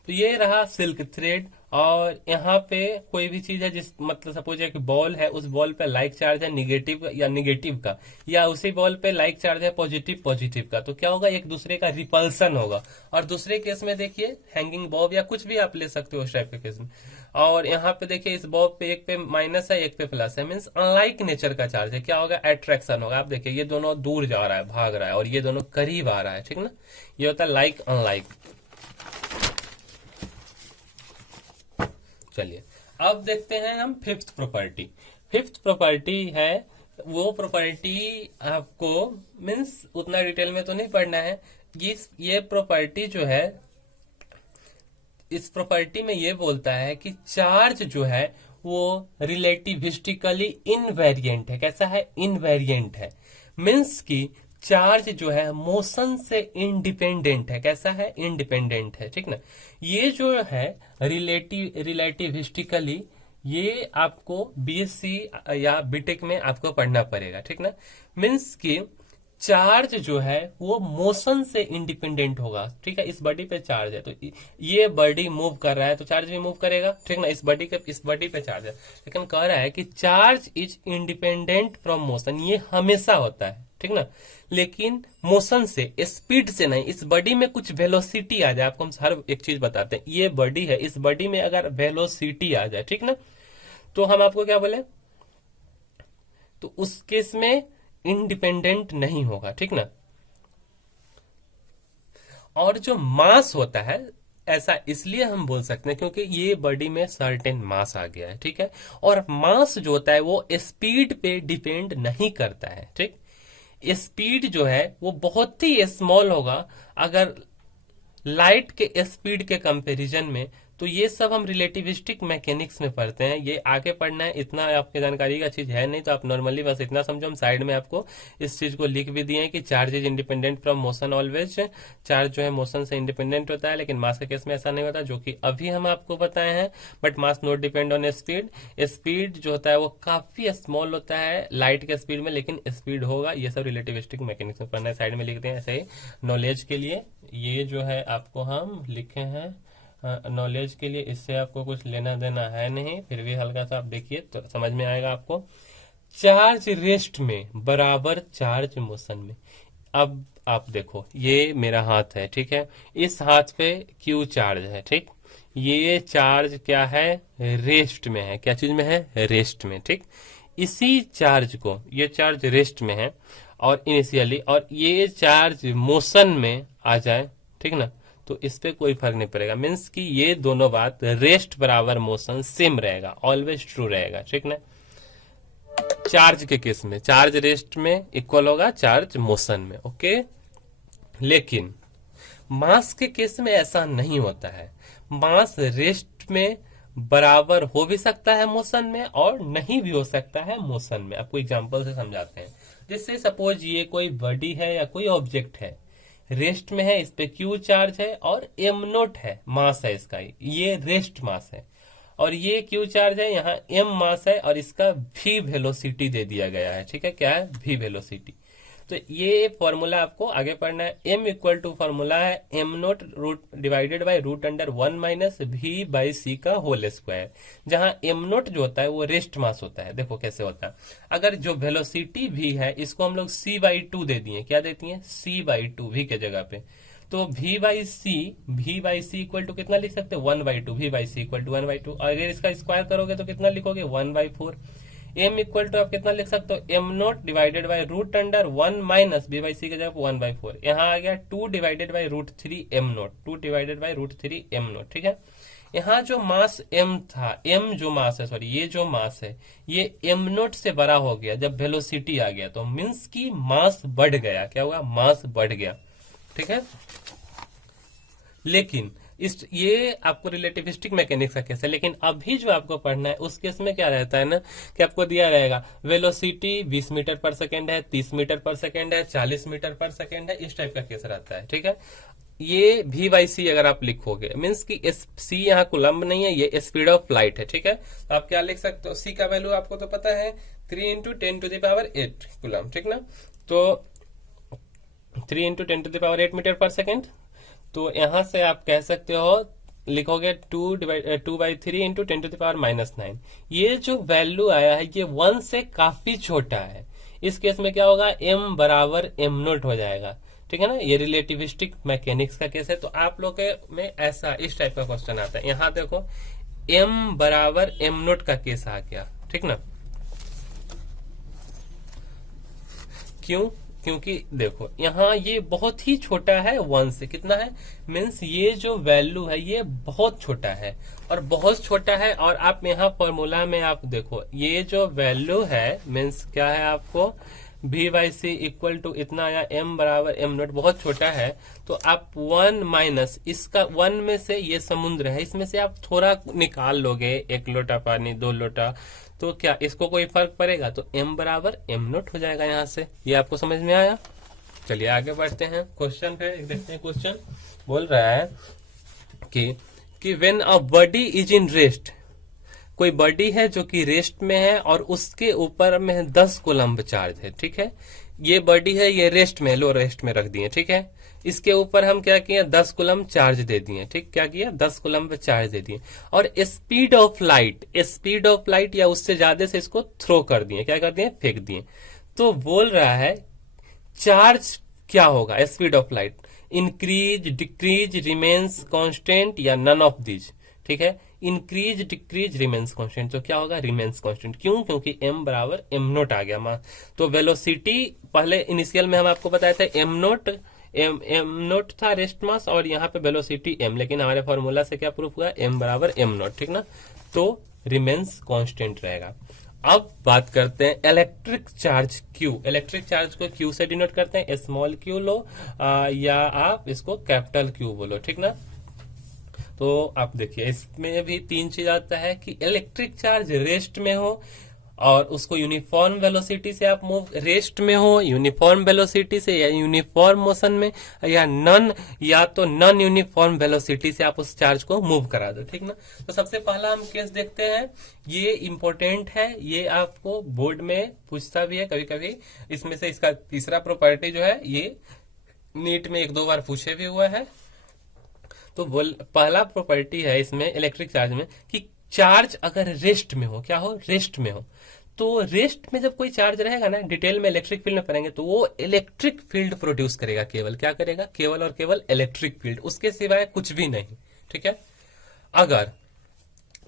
तो ये रहा सिल्क थ्रेड, और यहाँ पे कोई भी चीज है जिस, मतलब सपोज एक बॉल है, उस बॉल पे लाइक चार्ज है निगेटिव या निगेटिव का, या उसी बॉल पे लाइक चार्ज है पॉजिटिव पॉजिटिव का, तो क्या होगा, एक दूसरे का रिपल्सन होगा। और दूसरे केस में देखिए हैंगिंग बॉब या कुछ भी आप ले सकते हो उस टाइप के केस में। और यहाँ पे देखिए इस बॉब पे एक पे माइनस है, एक पे प्लस है, मीन्स अनलाइक नेचर का चार्ज है, क्या होगा, अट्रैक्शन होगा। आप देखिए ये दोनों दूर जा रहा है, भाग रहा है, और ये दोनों करीब आ रहा है, ठीक ना। ये होता है लाइक अनलाइक। चलिए अब देखते हैं हम फिफ्थ प्रॉपर्टी। फिफ्थ प्रॉपर्टी है वो प्रॉपर्टी, आपको मीन्स उतना डिटेल में तो नहीं पढ़ना है। ये प्रॉपर्टी जो है, इस प्रॉपर्टी में ये बोलता है कि चार्ज जो है वो रिलेटिविस्टिकली इनवेरिएंट है। कैसा है, इनवेरिएंट है, मीन्स की चार्ज जो है मोशन से इंडिपेंडेंट है। कैसा है, इंडिपेंडेंट है, ठीक ना। ये जो है रिलेटिविस्टिकली, ये आपको बीएससी या बीटेक में आपको पढ़ना पड़ेगा, ठीक ना। मीन्स की चार्ज जो है वो मोशन से इंडिपेंडेंट होगा, ठीक है। इस बॉडी पे चार्ज है तो ये बॉडी मूव कर रहा है तो चार्ज भी मूव करेगा, ठीक ना। इस बॉडी पे चार्ज है, लेकिन कह रहा है कि charge is independent from motion, ये हमेशा होता है, ठीक ना। लेकिन मोशन से, स्पीड से नहीं। इस बॉडी में कुछ वेलोसिटी आ जाए, आपको हम हर एक चीज बताते हैं, ये बॉडी है, इस बॉडी में अगर वेलोसिटी आ जाए, ठीक ना, तो हम आपको क्या बोले, तो उस केस में इंडिपेंडेंट नहीं होगा, ठीक ना। और जो मास होता है, ऐसा इसलिए हम बोल सकते हैं क्योंकि ये बॉडी में सर्टेन मास आ गया है, ठीक है। और मास जो होता है वो स्पीड पे डिपेंड नहीं करता है, ठीक। स्पीड जो है वो बहुत ही स्मॉल होगा अगर लाइट के स्पीड के कंपैरिजन में, तो ये सब हम रिलेटिविस्टिक मैकेनिक्स में पढ़ते हैं, ये आगे पढ़ना है, इतना आपकी जानकारी का चीज है नहीं, तो आप नॉर्मली बस इतना समझो। हम साइड में आपको इस चीज को लिख भी दिए हैं कि charge is independent from motion always, charge जो है मोशन से इंडिपेंडेंट होता है, लेकिन मास के केस में ऐसा नहीं होता, जो कि अभी हम आपको बताए हैं। But mass not depend on speed, speed जो होता है वो काफी स्मॉल होता है लाइट के स्पीड में, लेकिन स्पीड होगा। ये सब रिलेटिविस्टिक मैकेनिक्स में पढ़ना है, साइड में लिखते हैं ऐसे ही नॉलेज के लिए। ये जो है आपको हम लिखे हैं नॉलेज के लिए, इससे आपको कुछ लेना देना है नहीं, फिर भी हल्का सा आप देखिए तो समझ में आएगा आपको। चार्ज रेस्ट में बराबर चार्ज मोशन में। अब आप देखो, ये मेरा हाथ है, ठीक है, इस हाथ पे क्यू चार्ज है, ठीक, ये चार्ज क्या है, रेस्ट में है। क्या चीज में है, रेस्ट में, ठीक। इसी चार्ज को, ये चार्ज रेस्ट में है और इनिशियली, और ये चार्ज मोशन में आ जाए, ठीक ना, तो इस पे कोई फर्क नहीं पड़ेगा। मीन्स कि ये दोनों बात, रेस्ट बराबर मोशन सेम रहेगा, ऑलवेज ट्रू रहेगा, ठीक ना। चार्ज के केस में चार्ज रेस्ट में इक्वल होगा चार्ज मोशन में, ओके। लेकिन मास के केस में ऐसा नहीं होता है। मास रेस्ट में बराबर हो भी सकता है मोशन में और नहीं भी हो सकता है मोशन में। आपको एग्जांपल से समझाते हैं। जैसे सपोज ये कोई बॉडी है या कोई ऑब्जेक्ट है, रेस्ट में है, इस पे क्यू चार्ज है और एम नोट है, मास है इसका, ये रेस्ट मास है, और ये क्यू चार्ज है, यहाँ एम मास है और इसका भी वेलोसिटी दे दिया गया है, ठीक है, क्या है, भी वेलोसिटी। तो ये फॉर्मूला आपको आगे पढ़ना है। एम इक्वल टू फॉर्मूला है m naught root divided by root under 1 minus v by c का होल स्क्वायर, जहां एम नोट जो होता है वो रेस्ट मास होता है। देखो कैसे होता है, अगर जो वेलोसिटी भी है इसको हम लोग सी बाई टू दे दिए, क्या देती है, सी बाई टू, वी के जगह पे, तो V by C equal to कितना लिख सकते हैं, 1/2, V by C equal to 1/2, और अगर इसका स्क्वायर करोगे तो कितना लिखोगे, 1/4। एम इक्वल टू आप कितना लिख सकते हो, m naught divided by root under 1 minus b by c के जगह 1/4, यहाँ आ गया 2 divided by root 3 m naught, 2 divided by root 3 m naught, ठीक है। यहाँ जो मास एम था, एम जो मास है, सॉरी ये जो मास है, ये एम नोट से बड़ा हो गया जब वेलोसिटी आ गया, तो मीन्स की मास बढ़ गया, क्या हुआ, मास बढ़ गया, ठीक है। लेकिन ये आपको रिलेटिविस्टिक मैकेनिक्स का केस है। लेकिन अभी जो आपको पढ़ना है उस केस में क्या रहता है ना, कि आपको दिया रहेगा वेलोसिटी 20 मीटर पर सेकेंड है, 30 मीटर पर सेकेंड है, 40 मीटर पर सेकेंड है, इस टाइप का केस रहता है, ठीक है। ये v बाई सी अगर आप लिखोगे, मीन्स की सी यहाँ कुलम्ब नहीं है, ये स्पीड ऑफ लाइट है, ठीक है। तो आप क्या लिख सकते हो, सी का वैल्यू आपको तो पता है 3 × 10⁸ कुलम्ब, ठीक ना। तो 3 × 10⁸ मीटर पर सेकेंड, तो यहां से आप कह सकते हो, लिखोगे 2/3 × 10⁻⁻9। ये जो वैल्यू आया है ये 1 से काफी छोटा है। इस केस में क्या होगा, m बराबर m नोट हो जाएगा, ठीक है ना। ये रिलेटिविस्टिक मैकेनिक्स का केस है। तो आप लोग में ऐसा इस टाइप का क्वेश्चन आता है। यहाँ देखो m बराबर m नोट का केस आ गया, ठीक ना। क्यों, क्योंकि देखो यहाँ ये बहुत ही छोटा है 1 से, कितना है, मीन्स ये जो वैल्यू है ये बहुत छोटा है, और बहुत छोटा है। और आप यहाँ फॉर्मूला में आप देखो ये जो वैल्यू है, मीन्स क्या है, आपको v by C equal to इतना आया, m बराबर m नोट, बहुत छोटा है। तो आप 1 माइनस इसका, 1 में से ये समुद्र है, इसमें से आप थोड़ा निकाल लोगे, 1 लोटा पानी, 2 लोटा, तो क्या इसको कोई फर्क पड़ेगा, तो m बराबर m नोट हो जाएगा यहाँ से। ये आपको समझ में आया। चलिए आगे बढ़ते हैं क्वेश्चन पे, देखते हैं। क्वेश्चन बोल रहा है कि when a body is in rest, कोई बॉडी है जो कि रेस्ट में है और उसके ऊपर में 10 कूलम्ब चार्ज है, ठीक है। ये बॉडी है, ये रेस्ट में, लो रेस्ट में रख दिए, ठीक है। इसके ऊपर हम क्या किए, 10 कूलम्ब चार्ज दे दिए, ठीक, क्या किया, 10 कूलम्ब चार्ज दे दिए, और स्पीड ऑफ लाइट या उससे ज्यादा से इसको थ्रो कर दिए, क्या कर दिए, फेंक दिए। तो बोल रहा है चार्ज क्या होगा, speed of light, increase, decrease, remains constant या नन ऑफ दीज, ठीक है। इंक्रीज, डिक्रीज, रिमेन्स कांस्टेंट, तो क्या होगा, रिमेन्स कांस्टेंट। क्यों, क्योंकि m बराबर m नोट आ गया मास। तो वेलोसिटी पहले इनिशियल में हम आपको बताया था m नोट था रेस्ट मास, और यहाँ पे वेलोसिटी m, लेकिन हमारे फॉर्मूला से क्या प्रूफ हुआ, m बराबर m नोट, ठीक ना। तो रिमेन्स कांस्टेंट रहेगा। अब बात करते हैं electric charge Q। Electric charge को Q से डिनोट करते हैं, स्मॉल q लो या आप इसको कैपिटल Q बोलो, ठीक ना। तो आप देखिए इसमें भी तीन चीज आता है कि इलेक्ट्रिक चार्ज रेस्ट में हो और उसको यूनिफॉर्म वेलोसिटी से आप मूव, रेस्ट में हो यूनिफॉर्म वेलोसिटी से या यूनिफॉर्म मोशन में, या तो नॉन यूनिफॉर्म वेलोसिटी से आप उस चार्ज को मूव करा दो, ठीक ना। तो सबसे पहला हम केस देखते हैं, ये इंपॉर्टेंट है, ये आपको बोर्ड में पूछता भी है कभी कभी। इसमें से इसका तीसरा प्रॉपर्टी जो है ये नीट में एक दो बार पूछे भी हुआ है। तो पहला प्रॉपर्टी है इसमें इलेक्ट्रिक चार्ज में कि चार्ज अगर रेस्ट में हो, क्या हो, रेस्ट में हो, तो रेस्ट में जब कोई चार्ज रहेगा ना, डिटेल में इलेक्ट्रिक फील्ड में पढ़ेंगे, तो वो इलेक्ट्रिक फील्ड प्रोड्यूस करेगा, केवल क्या करेगा, केवल और केवल इलेक्ट्रिक फील्ड, उसके सिवाय कुछ भी नहीं, ठीक है। अगर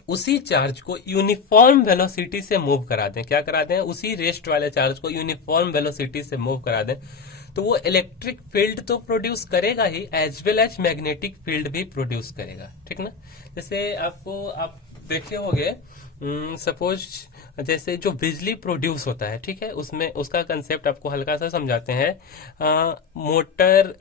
उसी चार्ज को यूनिफॉर्म वेलोसिटी से मूव करा दें, क्या करा दें, उसी रेस्ट वाले चार्ज को यूनिफॉर्म वेलोसिटी से मूव करा दें, तो वो इलेक्ट्रिक फील्ड तो प्रोड्यूस करेगा ही, as well as magnetic field भी प्रोड्यूस करेगा, ठीक ना। जैसे आपको आप देखे होंगे, सपोज जैसे जो बिजली प्रोड्यूस होता है, ठीक है, उसमें उसका कंसेप्ट आपको हल्का सा समझाते हैं। मोटर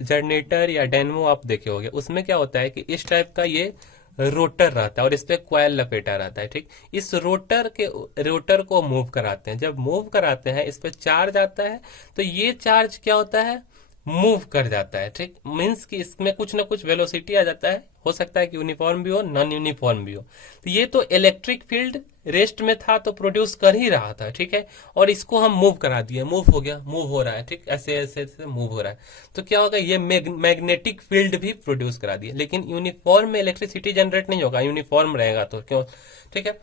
जनरेटर या डायनेमो आप देखे होंगे, उसमें क्या होता है कि इस टाइप का ये रोटर रहता है और इस पे कॉइल लपेटा रहता है, ठीक। इस रोटर को मूव कराते हैं, जब मूव कराते हैं इस पे चार्ज आता है, तो ये चार्ज क्या होता है, मूव कर जाता है, ठीक। मीन्स कि इसमें कुछ ना कुछ वेलोसिटी आ जाता है, हो सकता है कि यूनिफॉर्म भी हो, नॉन यूनिफॉर्म भी हो। तो ये तो इलेक्ट्रिक फील्ड रेस्ट में था तो प्रोड्यूस कर ही रहा था, ठीक है, और इसको हम मूव करा दिए, मूव हो गया, मूव हो रहा है, ठीक, ऐसे ऐसे ऐसे मूव हो रहा है, तो क्या होगा, ये मैग्नेटिक फील्ड भी प्रोड्यूस करा दिए। लेकिन यूनिफॉर्म में इलेक्ट्रिसिटी जनरेट नहीं होगा, यूनिफॉर्म रहेगा तो क्यों, ठीक है।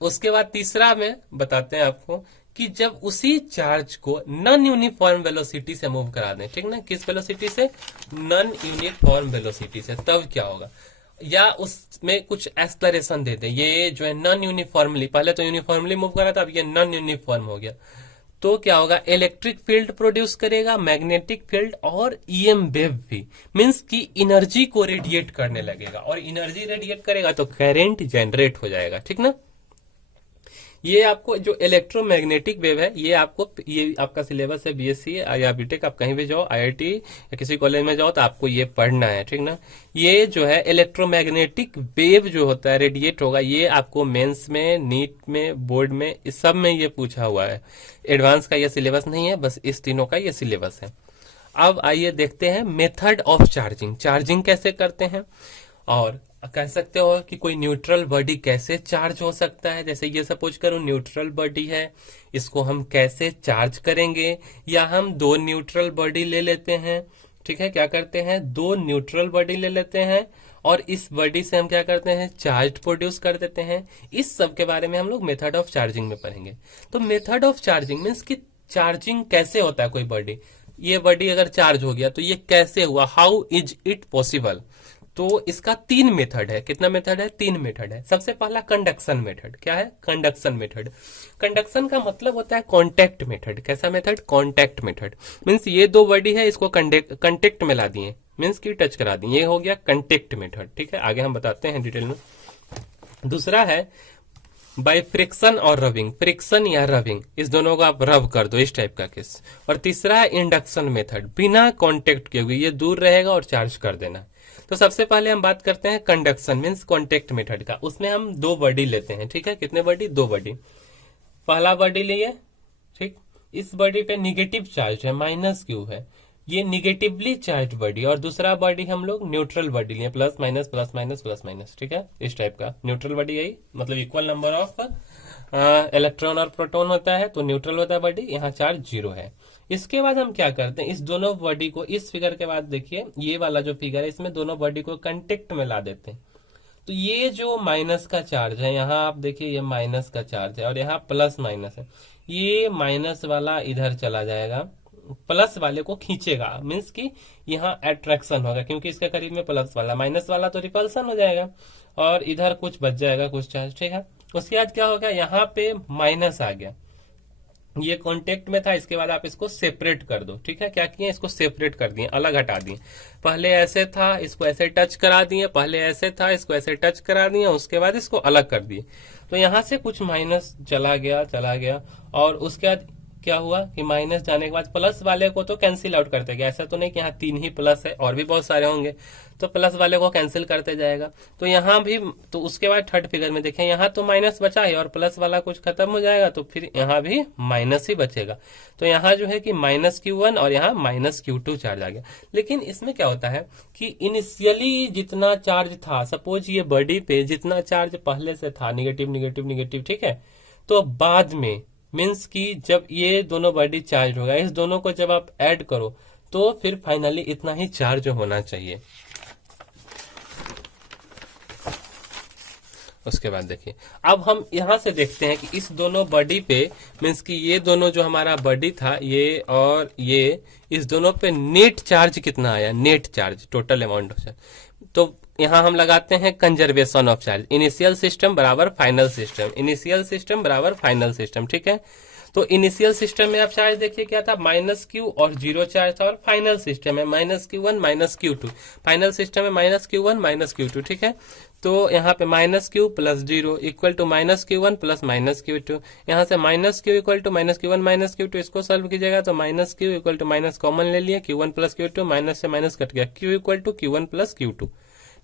उसके बाद तीसरा में बताते हैं आपको कि जब उसी चार्ज को नॉन यूनिफॉर्म वेलोसिटी से मूव करा दें, ठीक ना, किस वेलोसिटी से, नॉन यूनिफॉर्म वेलोसिटी से, तब क्या होगा, या उसमें कुछ एक्सलरेशन दे दें, ये जो है नॉन यूनिफॉर्मली, पहले तो यूनिफॉर्मली मूव कर रहा था, अब ये नॉन यूनिफॉर्म हो गया, तो क्या होगा, इलेक्ट्रिक फील्ड प्रोड्यूस करेगा, मैग्नेटिक फील्ड और ईएम वेव भी, मींस की एनर्जी को रेडिएट करने लगेगा, और एनर्जी रेडिएट करेगा तो करंट जनरेट हो जाएगा, ठीक ना। ये आपको जो इलेक्ट्रोमैग्नेटिक वेव है, ये आपका सिलेबस है बीएससी या बीटेक, आप कहीं भी जाओ, आईआईटी या किसी कॉलेज में जाओ तो आपको ये पढ़ना है, ठीक ना। ये जो है इलेक्ट्रोमैग्नेटिक वेव जो होता है रेडिएट होगा, ये आपको मेंस में, नीट में, बोर्ड में, इस सब में ये पूछा हुआ है। एडवांस का ये सिलेबस नहीं है, बस इस तीनों का ये सिलेबस है। अब आइए देखते हैं मेथड ऑफ चार्जिंग, चार्जिंग कैसे करते हैं, और कह सकते हो कि कोई न्यूट्रल बॉडी कैसे चार्ज हो सकता है। जैसे ये सपोज करो न्यूट्रल बॉडी है, इसको हम कैसे चार्ज करेंगे, या हम दो न्यूट्रल बॉडी ले लेते हैं, ठीक है, क्या करते हैं, दो न्यूट्रल बॉडी ले लेते हैं और इस बॉडी से हम क्या करते हैं, चार्ज प्रोड्यूस कर देते हैं। इस सब के बारे में हम लोग मेथड ऑफ चार्जिंग में पढ़ेंगे। तो मेथड ऑफ चार्जिंग मीन्स कि चार्जिंग कैसे होता है, कोई बॉडी, ये बॉडी अगर चार्ज हो गया तो ये कैसे हुआ, हाउ इज इट पॉसिबल। तो इसका तीन मेथड है, कितना मेथड है, तीन मेथड है। सबसे पहला कंडक्शन मेथड, क्या है, कंडक्शन मेथड। कंडक्शन का मतलब होता है कांटेक्ट मेथड। कैसा मेथड, कांटेक्ट मेथड, मीन्स ये दो बॉडी है, इसको कंटेक्ट में ला दिए, मीन्स की टच करा दिए, ये हो गया कंटेक्ट मेथड, ठीक है। आगे हम बताते हैं डिटेल में। दूसरा है बाय फ्रिक्शन और रबिंग, फ्रिक्शन या रबिंग, इस दोनों को आप रब कर दो, इस टाइप का केस। और तीसरा है इंडक्शन मेथड, बिना कांटेक्ट किए हुए, ये दूर रहेगा और चार्ज कर देना। तो सबसे पहले हम बात करते हैं कंडक्शन मीन्स कांटेक्ट मेथड का। उसमें हम दो बॉडी लेते हैं, ठीक है, कितने बॉडी, दो बॉडी। पहला बॉडी लिए, ठीक, इस बॉडी पे निगेटिव चार्ज है, माइनस क्यू है, ये निगेटिवली चार्ज बॉडी। और दूसरा बॉडी हम लोग न्यूट्रल बॉडी लिए, plus minus plus minus plus minus, ठीक है, इस टाइप का न्यूट्रल बॉडी, यही मतलब इक्वल नंबर ऑफ इलेक्ट्रॉन और प्रोटॉन होता है, तो न्यूट्रल होता है बॉडी, यहाँ चार्ज जीरो है। इसके बाद हम क्या करते हैं, इस दोनों बॉडी को, इस फिगर के बाद देखिए ये वाला जो फिगर है, इसमें दोनों बॉडी को कंटेक्ट में ला देते हैं। तो ये जो माइनस का चार्ज है, यहाँ आप देखिए ये माइनस का चार्ज है और यहाँ प्लस माइनस है, ये माइनस वाला इधर चला जाएगा, प्लस वाले को खींचेगा, मीन्स कि यहाँ अट्रैक्शन होगा, क्योंकि इसके करीब में प्लस वाला, माइनस वाला तो रिपल्सन हो जाएगा और इधर कुछ बच जाएगा, कुछ चार्ज, ठीक है। उसके बाद क्या हो गया, यहाँ पे माइनस आ गया, ये कांटेक्ट में था, इसके बाद आप इसको सेपरेट कर दो, ठीक है। क्या किए, इसको सेपरेट कर दिए, अलग हटा दिए। पहले ऐसे था, इसको ऐसे टच करा दिए, पहले ऐसे था, इसको ऐसे टच करा दिए, उसके बाद इसको अलग कर दिए। तो यहां से कुछ माइनस चला गया, और उसके बाद क्या हुआ कि माइनस जाने के बाद प्लस वाले को तो कैंसिल आउट करते गए, ऐसा तो नहीं कि यहाँ 3 ही प्लस है, और भी बहुत सारे होंगे, तो प्लस वाले को कैंसिल करते जाएगा। तो यहाँ भी, तो उसके बाद थर्ड फिगर में देखें, यहाँ तो माइनस बचा है और प्लस वाला कुछ खत्म हो जाएगा, तो फिर यहाँ भी माइनस ही बचेगा। तो यहाँ जो है कि -Q1 और यहाँ -Q2 चार्ज आ गया। लेकिन इसमें क्या होता है कि इनिशियली जितना चार्ज था, सपोज ये बॉडी पे जितना चार्ज पहले से था, निगेटिव निगेटिव निगेटिव, ठीक है, तो बाद में मीन्स कि जब ये दोनों बॉडी चार्ज होगा, इस दोनों को जब आप ऐड करो तो फिर फाइनली इतना ही चार्ज होना चाहिए। उसके बाद देखिए, अब हम यहां से देखते हैं कि इस दोनों बॉडी पे मीन्स कि ये दोनों जो हमारा बॉडी था, ये और ये, इस दोनों पे नेट चार्ज कितना आया, net charge, total amount of charge. तो यहां हम लगाते हैं conservation of charge, initial system बराबर फाइनल सिस्टम, इनिशियल सिस्टम बराबर फाइनल सिस्टम, ठीक है। तो इनिशियल सिस्टम में आप चार्ज देखिए क्या था, -Q और 0 चार्ज था, और फाइनल सिस्टम है -Q1 -Q2, फाइनल सिस्टम है -Q1 -Q2, ठीक है। तो यहाँ पे -Q plus 0 equal to -Q1 plus -Q2, यहाँ से -Q equal to -Q1 -Q2, इसको सॉल्व कीजिएगा तो -Q equal to minus common ले लिए, Q1 प्लस Q2, माइनस से माइनस कट गया, Q equal to Q1 plus Q2,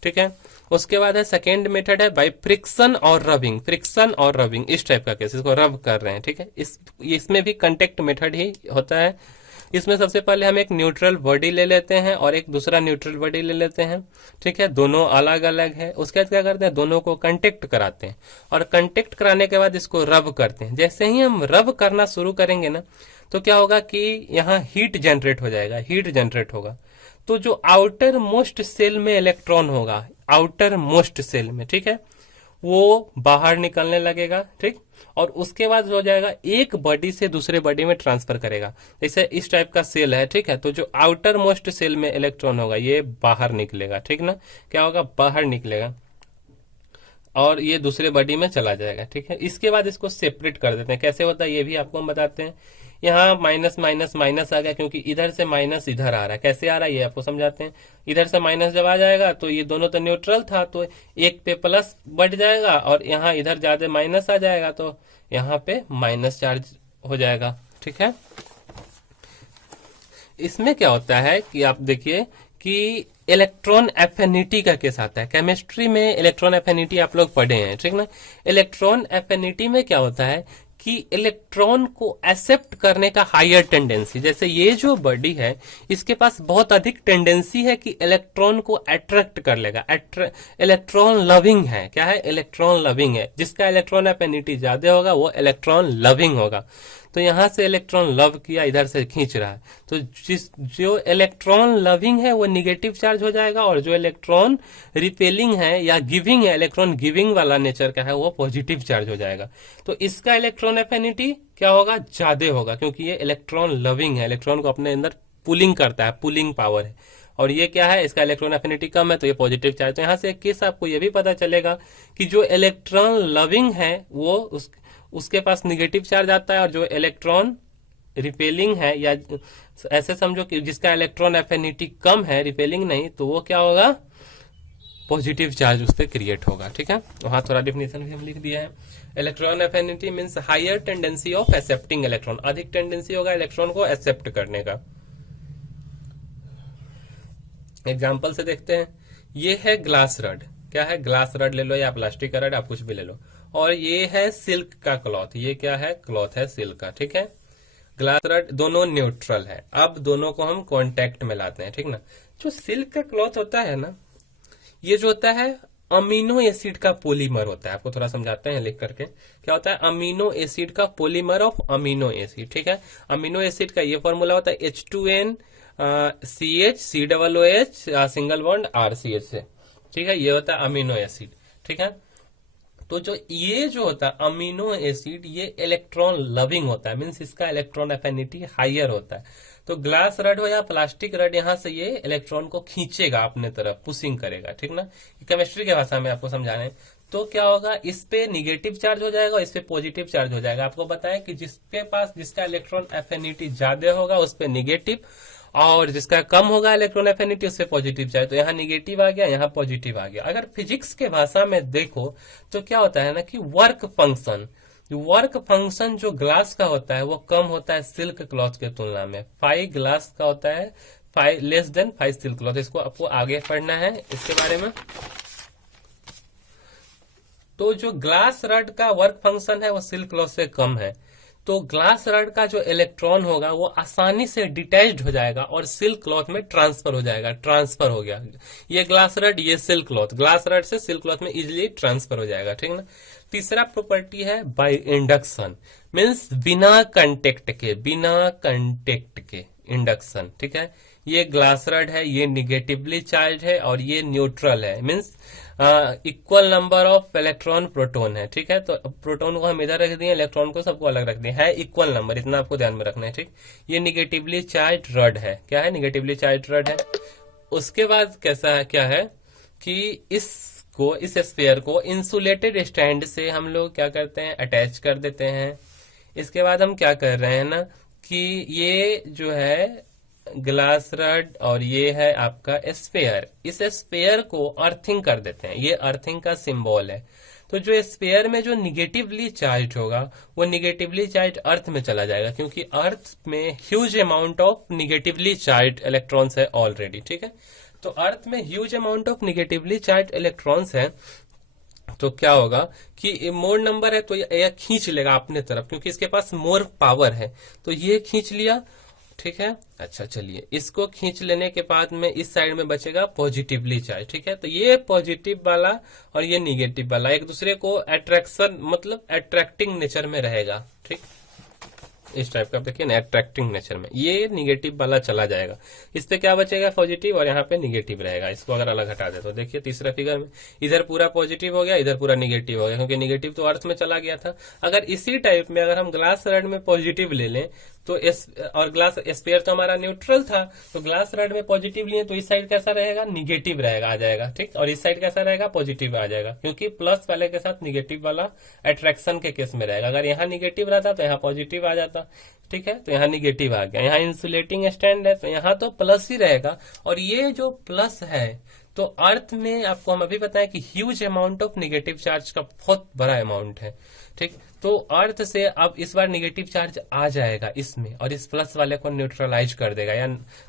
ठीक है। उसके बाद है सेकेंड मेथड है बाय फ्रिक्शन और रबिंग, फ्रिक्शन और रबिंग, इस टाइप का केस, इसको रब कर रहे हैं, ठीक है। इसमें भी कांटेक्ट मेथड ही होता है। इसमें सबसे पहले हम एक न्यूट्रल बॉडी ले लेते हैं और एक दूसरा न्यूट्रल बॉडी ले लेते हैं, ठीक है, दोनों अलग अलग है। उसके बाद क्या करते हैं, दोनों को कंटेक्ट कराते हैं, और कंटेक्ट कराने के बाद इसको रब करते हैं। जैसे ही हम रब करना शुरू करेंगे ना, तो क्या होगा कि यहाँ हीट जनरेट हो जाएगा, हीट जनरेट होगा। तो जो आउटर मोस्ट सेल में इलेक्ट्रॉन होगा, आउटर मोस्ट सेल में, ठीक है, वो बाहर निकलने लगेगा, ठीक, और उसके बाद हो जाएगा एक बॉडी से दूसरे बॉडी में ट्रांसफर करेगा। जैसे इस टाइप का सेल है, ठीक है, तो जो आउटर मोस्ट सेल में इलेक्ट्रॉन होगा ये बाहर निकलेगा, ठीक ना, क्या होगा, बाहर निकलेगा और ये दूसरे बॉडी में चला जाएगा, ठीक है। इसके बाद इसको सेपरेट कर देते हैं, कैसे होता है ये भी आपको हम बताते हैं। यहाँ माइनस माइनस माइनस आ गया, क्योंकि इधर से माइनस इधर आ रहा है, कैसे आ रहा है ये आपको समझाते हैं। इधर से माइनस जब आ जाएगा तो ये दोनों तो न्यूट्रल था, तो एक पे प्लस बढ़ जाएगा और यहाँ इधर ज्यादा माइनस आ जाएगा, तो यहाँ पे माइनस चार्ज हो जाएगा, ठीक है। इसमें क्या होता है कि आप देखिए कि इलेक्ट्रॉन एफिनिटी का केस आता है। केमिस्ट्री में इलेक्ट्रॉन एफिनिटी आप लोग पढ़े हैं, ठीक ना। इलेक्ट्रॉन एफिनिटी में क्या होता है कि इलेक्ट्रॉन को एक्सेप्ट करने का हायर टेंडेंसी, जैसे ये जो बॉडी है इसके पास बहुत अधिक टेंडेंसी है कि इलेक्ट्रॉन को अट्रैक्ट कर लेगा, इलेक्ट्रॉन लविंग है, क्या है, इलेक्ट्रॉन लविंग है। जिसका इलेक्ट्रॉन एफिनिटी ज्यादा होगा वो इलेक्ट्रॉन लविंग होगा। तो यहां से इलेक्ट्रॉन लव किया, इधर से खींच रहा है, तो जो इलेक्ट्रॉन लविंग है वो निगेटिव चार्ज हो जाएगा, और जो इलेक्ट्रॉन रिपेलिंग है या गिविंग है, इलेक्ट्रॉन गिविंग वाला नेचर का है, वो पॉजिटिव चार्ज हो जाएगा। तो इसका इलेक्ट्रॉन एफिनिटी क्या होगा, ज्यादा होगा, क्योंकि ये इलेक्ट्रॉन लविंग है, इलेक्ट्रॉन को अपने अंदर पुलिंग करता है, पुलिंग पावर है। और ये क्या है, इसका इलेक्ट्रॉन एफिनिटी कम है, तो ये पॉजिटिव चार्ज। तो यहाँ से एक केस आपको ये भी पता चलेगा कि जो इलेक्ट्रॉन लविंग है वो उसके पास निगेटिव चार्ज आता है, और जो इलेक्ट्रॉन रिपेलिंग है, या ऐसे समझो कि जिसका इलेक्ट्रॉन एफिनिटी कम है, रिपेलिंग नहीं, तो वो क्या होगा, पॉजिटिव चार्ज उस पर क्रिएट होगा, ठीक है। वहां थोड़ा डिफिनेशन भी हम लिख दिया है। Electron affinity means higher tendency of accepting electron, अधिक टेंडेंसी होगा इलेक्ट्रॉन को एक्सेप्ट करने का। एग्जाम्पल से देखते हैं, ये है ग्लास रड, क्या है, ग्लास रड ले लो या प्लास्टिक का रड, आप कुछ भी ले लो, और ये है सिल्क का क्लॉथ, ये क्या है, क्लॉथ है सिल्क का, ठीक है। ग्लास रड दोनों न्यूट्रल है, अब दोनों को हम कांटेक्ट में लाते हैं, ठीक ना। जो सिल्क का क्लॉथ होता है ना, ये जो होता है अमीनो एसिड का पॉलीमर होता है। आपको थोड़ा समझाते हैं लिख करके, क्या होता है, अमीनो एसिड का पॉलीमर ऑफ अमीनो एसिड, ठीक है। अमीनो एसिड का ये फॉर्मूला होता है H2N CH COOH single bond RCH से, ठीक है, ये होता है अमीनो एसिड, ठीक है। तो जो ये जो होता है अमीनो एसिड, ये इलेक्ट्रॉन लविंग होता है, मीन्स इसका इलेक्ट्रॉन एफिनिटी हायर होता है। तो ग्लास रड हो या प्लास्टिक रड, यहां से ये इलेक्ट्रॉन को खींचेगा अपने तरफ, पुशिंग करेगा, ठीक ना। केमिस्ट्री के भाषा में आपको समझाने, तो क्या होगा, इस पे निगेटिव चार्ज हो जाएगा, इस पे पॉजिटिव चार्ज हो जाएगा। आपको बताया कि जिसके पास जिसका इलेक्ट्रॉन एफिनिटी ज्यादा होगा उस पे निगेटिव, और जिसका कम होगा इलेक्ट्रॉन एफिनिटी उससे पॉजिटिव चार्ज। तो यहाँ निगेटिव आ गया, यहाँ पॉजिटिव आ गया। अगर फिजिक्स के भाषा में देखो तो क्या होता है ना कि वर्क फंक्शन, वर्क फंक्शन जो ग्लास का होता है वो कम होता है सिल्क क्लॉथ के तुलना में। 5 ग्लास का होता है 5 लेस देन 5 सिल्क क्लॉथ। इसको आपको आगे पढ़ना है इसके बारे में। तो जो ग्लास रड का वर्क फंक्शन है वो सिल्क क्लॉथ से कम है। तो ग्लास रड का जो इलेक्ट्रॉन होगा वो आसानी से डिटैच्ड हो जाएगा और सिल्क क्लॉथ में ट्रांसफर हो जाएगा। ट्रांसफर हो गया, ये ग्लास रड, ये सिल्क क्लॉथ, ग्लास रड से सिल्क क्लॉथ में इजिली ट्रांसफर हो जाएगा, ठीक ना। तीसरा प्रॉपर्टी है बाय इंडक्शन, मीन्स बिना कंटेक्ट के इंडक्शन, ठीक है। ये ग्लास रड है, ये निगेटिवली चार्ज है और ये न्यूट्रल है, means equal number of electron proton है, ठीक है। तो प्रोटॉन को हम इधर रख दिए, इलेक्ट्रॉन को सबको अलग रख दिए, है इक्वल नंबर, इतना आपको ध्यान में रखना है, ठीक। ये निगेटिवली चार्ज रड है, क्या है, निगेटिवली चार्ज रड है। उसके बाद कैसा है, क्या है कि इस स्फीयर को इंसुलेटेड स्टैंड से हम लोग क्या करते हैं, अटैच कर देते हैं। इसके बाद हम क्या कर रहे हैं ना कि ये जो है ग्लास रड और ये है आपका स्फीयर, इस स्फीयर को अर्थिंग कर देते हैं, ये अर्थिंग का सिंबल है। तो जो स्फीयर में जो निगेटिवली चार्ज होगा वो निगेटिवली चार्ज अर्थ में चला जाएगा, क्योंकि अर्थ में huge amount of negatively charge electrons है ऑलरेडी, ठीक है। तो अर्थ में huge amount of negatively charge electrons है, तो क्या होगा कि मोर नंबर है तो यह खींच लेगा अपने तरफ, क्योंकि इसके पास मोर पावर है, तो ये खींच लिया, ठीक है। अच्छा चलिए, इसको खींच लेने के बाद में इस साइड में बचेगा पॉजिटिवली चार्ज, ठीक है। तो ये पॉजिटिव वाला और ये निगेटिव वाला एक दूसरे को अट्रैक्शन मतलब अट्रैक्टिंग नेचर में रहेगा, ठीक। इस टाइप का देखिए ना, अट्रैक्टिंग नेचर में ये निगेटिव वाला चला जाएगा, इस पे क्या बचेगा, पॉजिटिव, और यहाँ पे निगेटिव रहेगा। इसको अगर अलग हटा दे तो देखिए तीसरा फिगर में इधर पूरा पॉजिटिव हो गया, इधर पूरा निगेटिव हो गया, क्योंकि निगेटिव तो अर्थ में चला गया था। अगर इसी टाइप में अगर हम ग्लास रड में पॉजिटिव ले लें तो और ग्लास स्फीयर तो हमारा न्यूट्रल था, तो ग्लास रड में पॉजिटिव लिए तो इस साइड कैसा रहेगा, निगेटिव रहेगा, आ जाएगा, ठीक। और इस साइड कैसा रहेगा, पॉजिटिव आ जाएगा, क्योंकि प्लस वाले के साथ निगेटिव वाला अट्रैक्शन के केस में रहेगा। अगर यहाँ निगेटिव रहता तो यहाँ पॉजिटिव आ जाता, ठीक है। तो यहाँ निगेटिव आ गया, यहाँ इंसुलेटिंग स्टैंड है तो यहाँ तो प्लस ही रहेगा। और ये जो प्लस है तो अर्थ में आपको हम अभी बताएं कि huge amount of negative charge का बहुत बड़ा अमाउंट है, ठीक। तो अर्थ से अब इस बार निगेटिव चार्ज आ जाएगा इसमें और इस प्लस वाले को न्यूट्रलाइज कर देगा या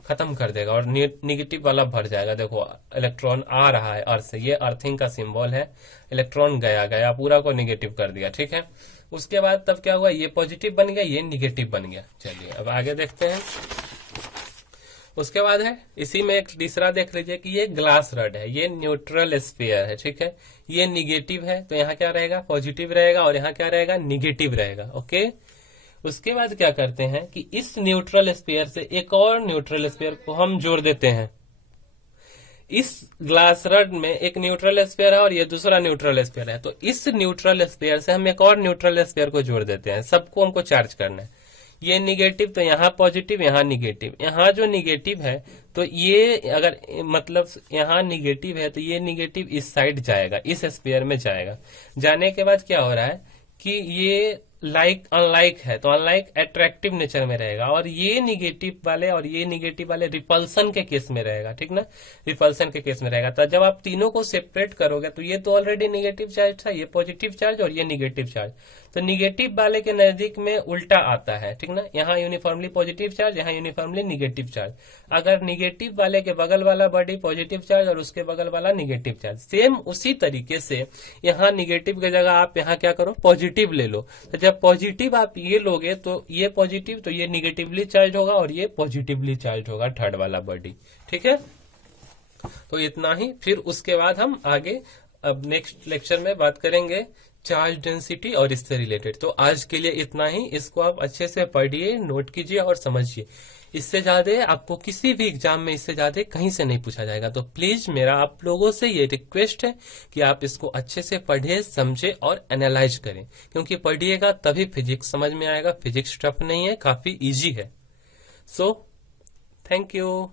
खत्म कर देगा और निगेटिव वाला भर जाएगा। देखो इलेक्ट्रॉन आ रहा है अर्थ से, ये अर्थिंग का सिंबल है, इलेक्ट्रॉन गया पूरा को निगेटिव कर दिया, ठीक है। उसके बाद तब क्या हुआ, ये पॉजिटिव बन गया, ये निगेटिव बन गया। चलिए अब आगे देखते हैं। उसके बाद है इसी में एक तीसरा देख लीजिए कि ये ग्लास रड है, ये न्यूट्रल स्फीयर है, ठीक है। ये निगेटिव है तो यहाँ क्या रहेगा, पॉजिटिव रहेगा, और यहाँ क्या रहेगा, निगेटिव रहेगा, ओके। उसके बाद क्या करते हैं कि इस न्यूट्रल स्फीयर से एक और न्यूट्रल स्फीयर को हम जोड़ देते हैं। इस ग्लास रड में एक न्यूट्रल स्फीयर है और ये दूसरा न्यूट्रल स्फीयर है, तो इस न्यूट्रल स्फीयर से हम एक और न्यूट्रल स्फीयर को जोड़ देते हैं। सबको हमको चार्ज करना है, ये निगेटिव तो यहाँ पॉजिटिव, यहाँ निगेटिव, यहाँ जो निगेटिव है तो ये अगर मतलब यहाँ निगेटिव है तो ये निगेटिव इस साइड जाएगा, इस स्फीयर में जाएगा। जाने के बाद क्या हो रहा है कि ये अनलाइक है तो अनलाइक अट्रैक्टिव नेचर में रहेगा, और ये निगेटिव वाले और ये निगेटिव वाले रिपल्सन के केस में रहेगा, ठीक ना, रिपल्सन के केस में रहेगा। तो जब आप तीनों को सेपरेट करोगे तो ये तो ऑलरेडी निगेटिव चार्ज था, ये पॉजिटिव चार्ज और ये निगेटिव चार्ज, तो निगेटिव वाले के नजदीक में उल्टा आता है, ठीक ना। यहाँ यूनिफॉर्मली पॉजिटिव चार्ज, यहाँ यूनिफॉर्मली निगेटिव चार्ज। अगर निगेटिव वाले के बगल वाला बॉडी पॉजिटिव चार्ज और उसके बगल वाला निगेटिव चार्ज, सेम उसी तरीके से यहाँ निगेटिव की जगह आप यहाँ क्या करो, पॉजिटिव ले लो। तो जब पॉजिटिव आप ये लोगे तो ये पॉजिटिव तो ये निगेटिवली चार्ज होगा और ये पॉजिटिवली चार्ज होगा थर्ड वाला बॉडी, ठीक है। तो इतना ही, फिर उसके बाद हम आगे अब नेक्स्ट लेक्चर में बात करेंगे चार्ज डेंसिटी और इससे रिलेटेड। तो आज के लिए इतना ही, इसको आप अच्छे से पढ़िए, नोट कीजिए और समझिए। इससे ज्यादा आपको किसी भी एग्जाम में इससे ज्यादा कहीं से नहीं पूछा जाएगा। तो प्लीज मेरा आप लोगों से ये रिक्वेस्ट है कि आप इसको अच्छे से पढ़िए, समझे और एनालाइज करें, क्योंकि पढ़िएगा तभी फिजिक्स समझ में आएगा। फिजिक्स टफ नहीं है, काफी इजी है। So thank you.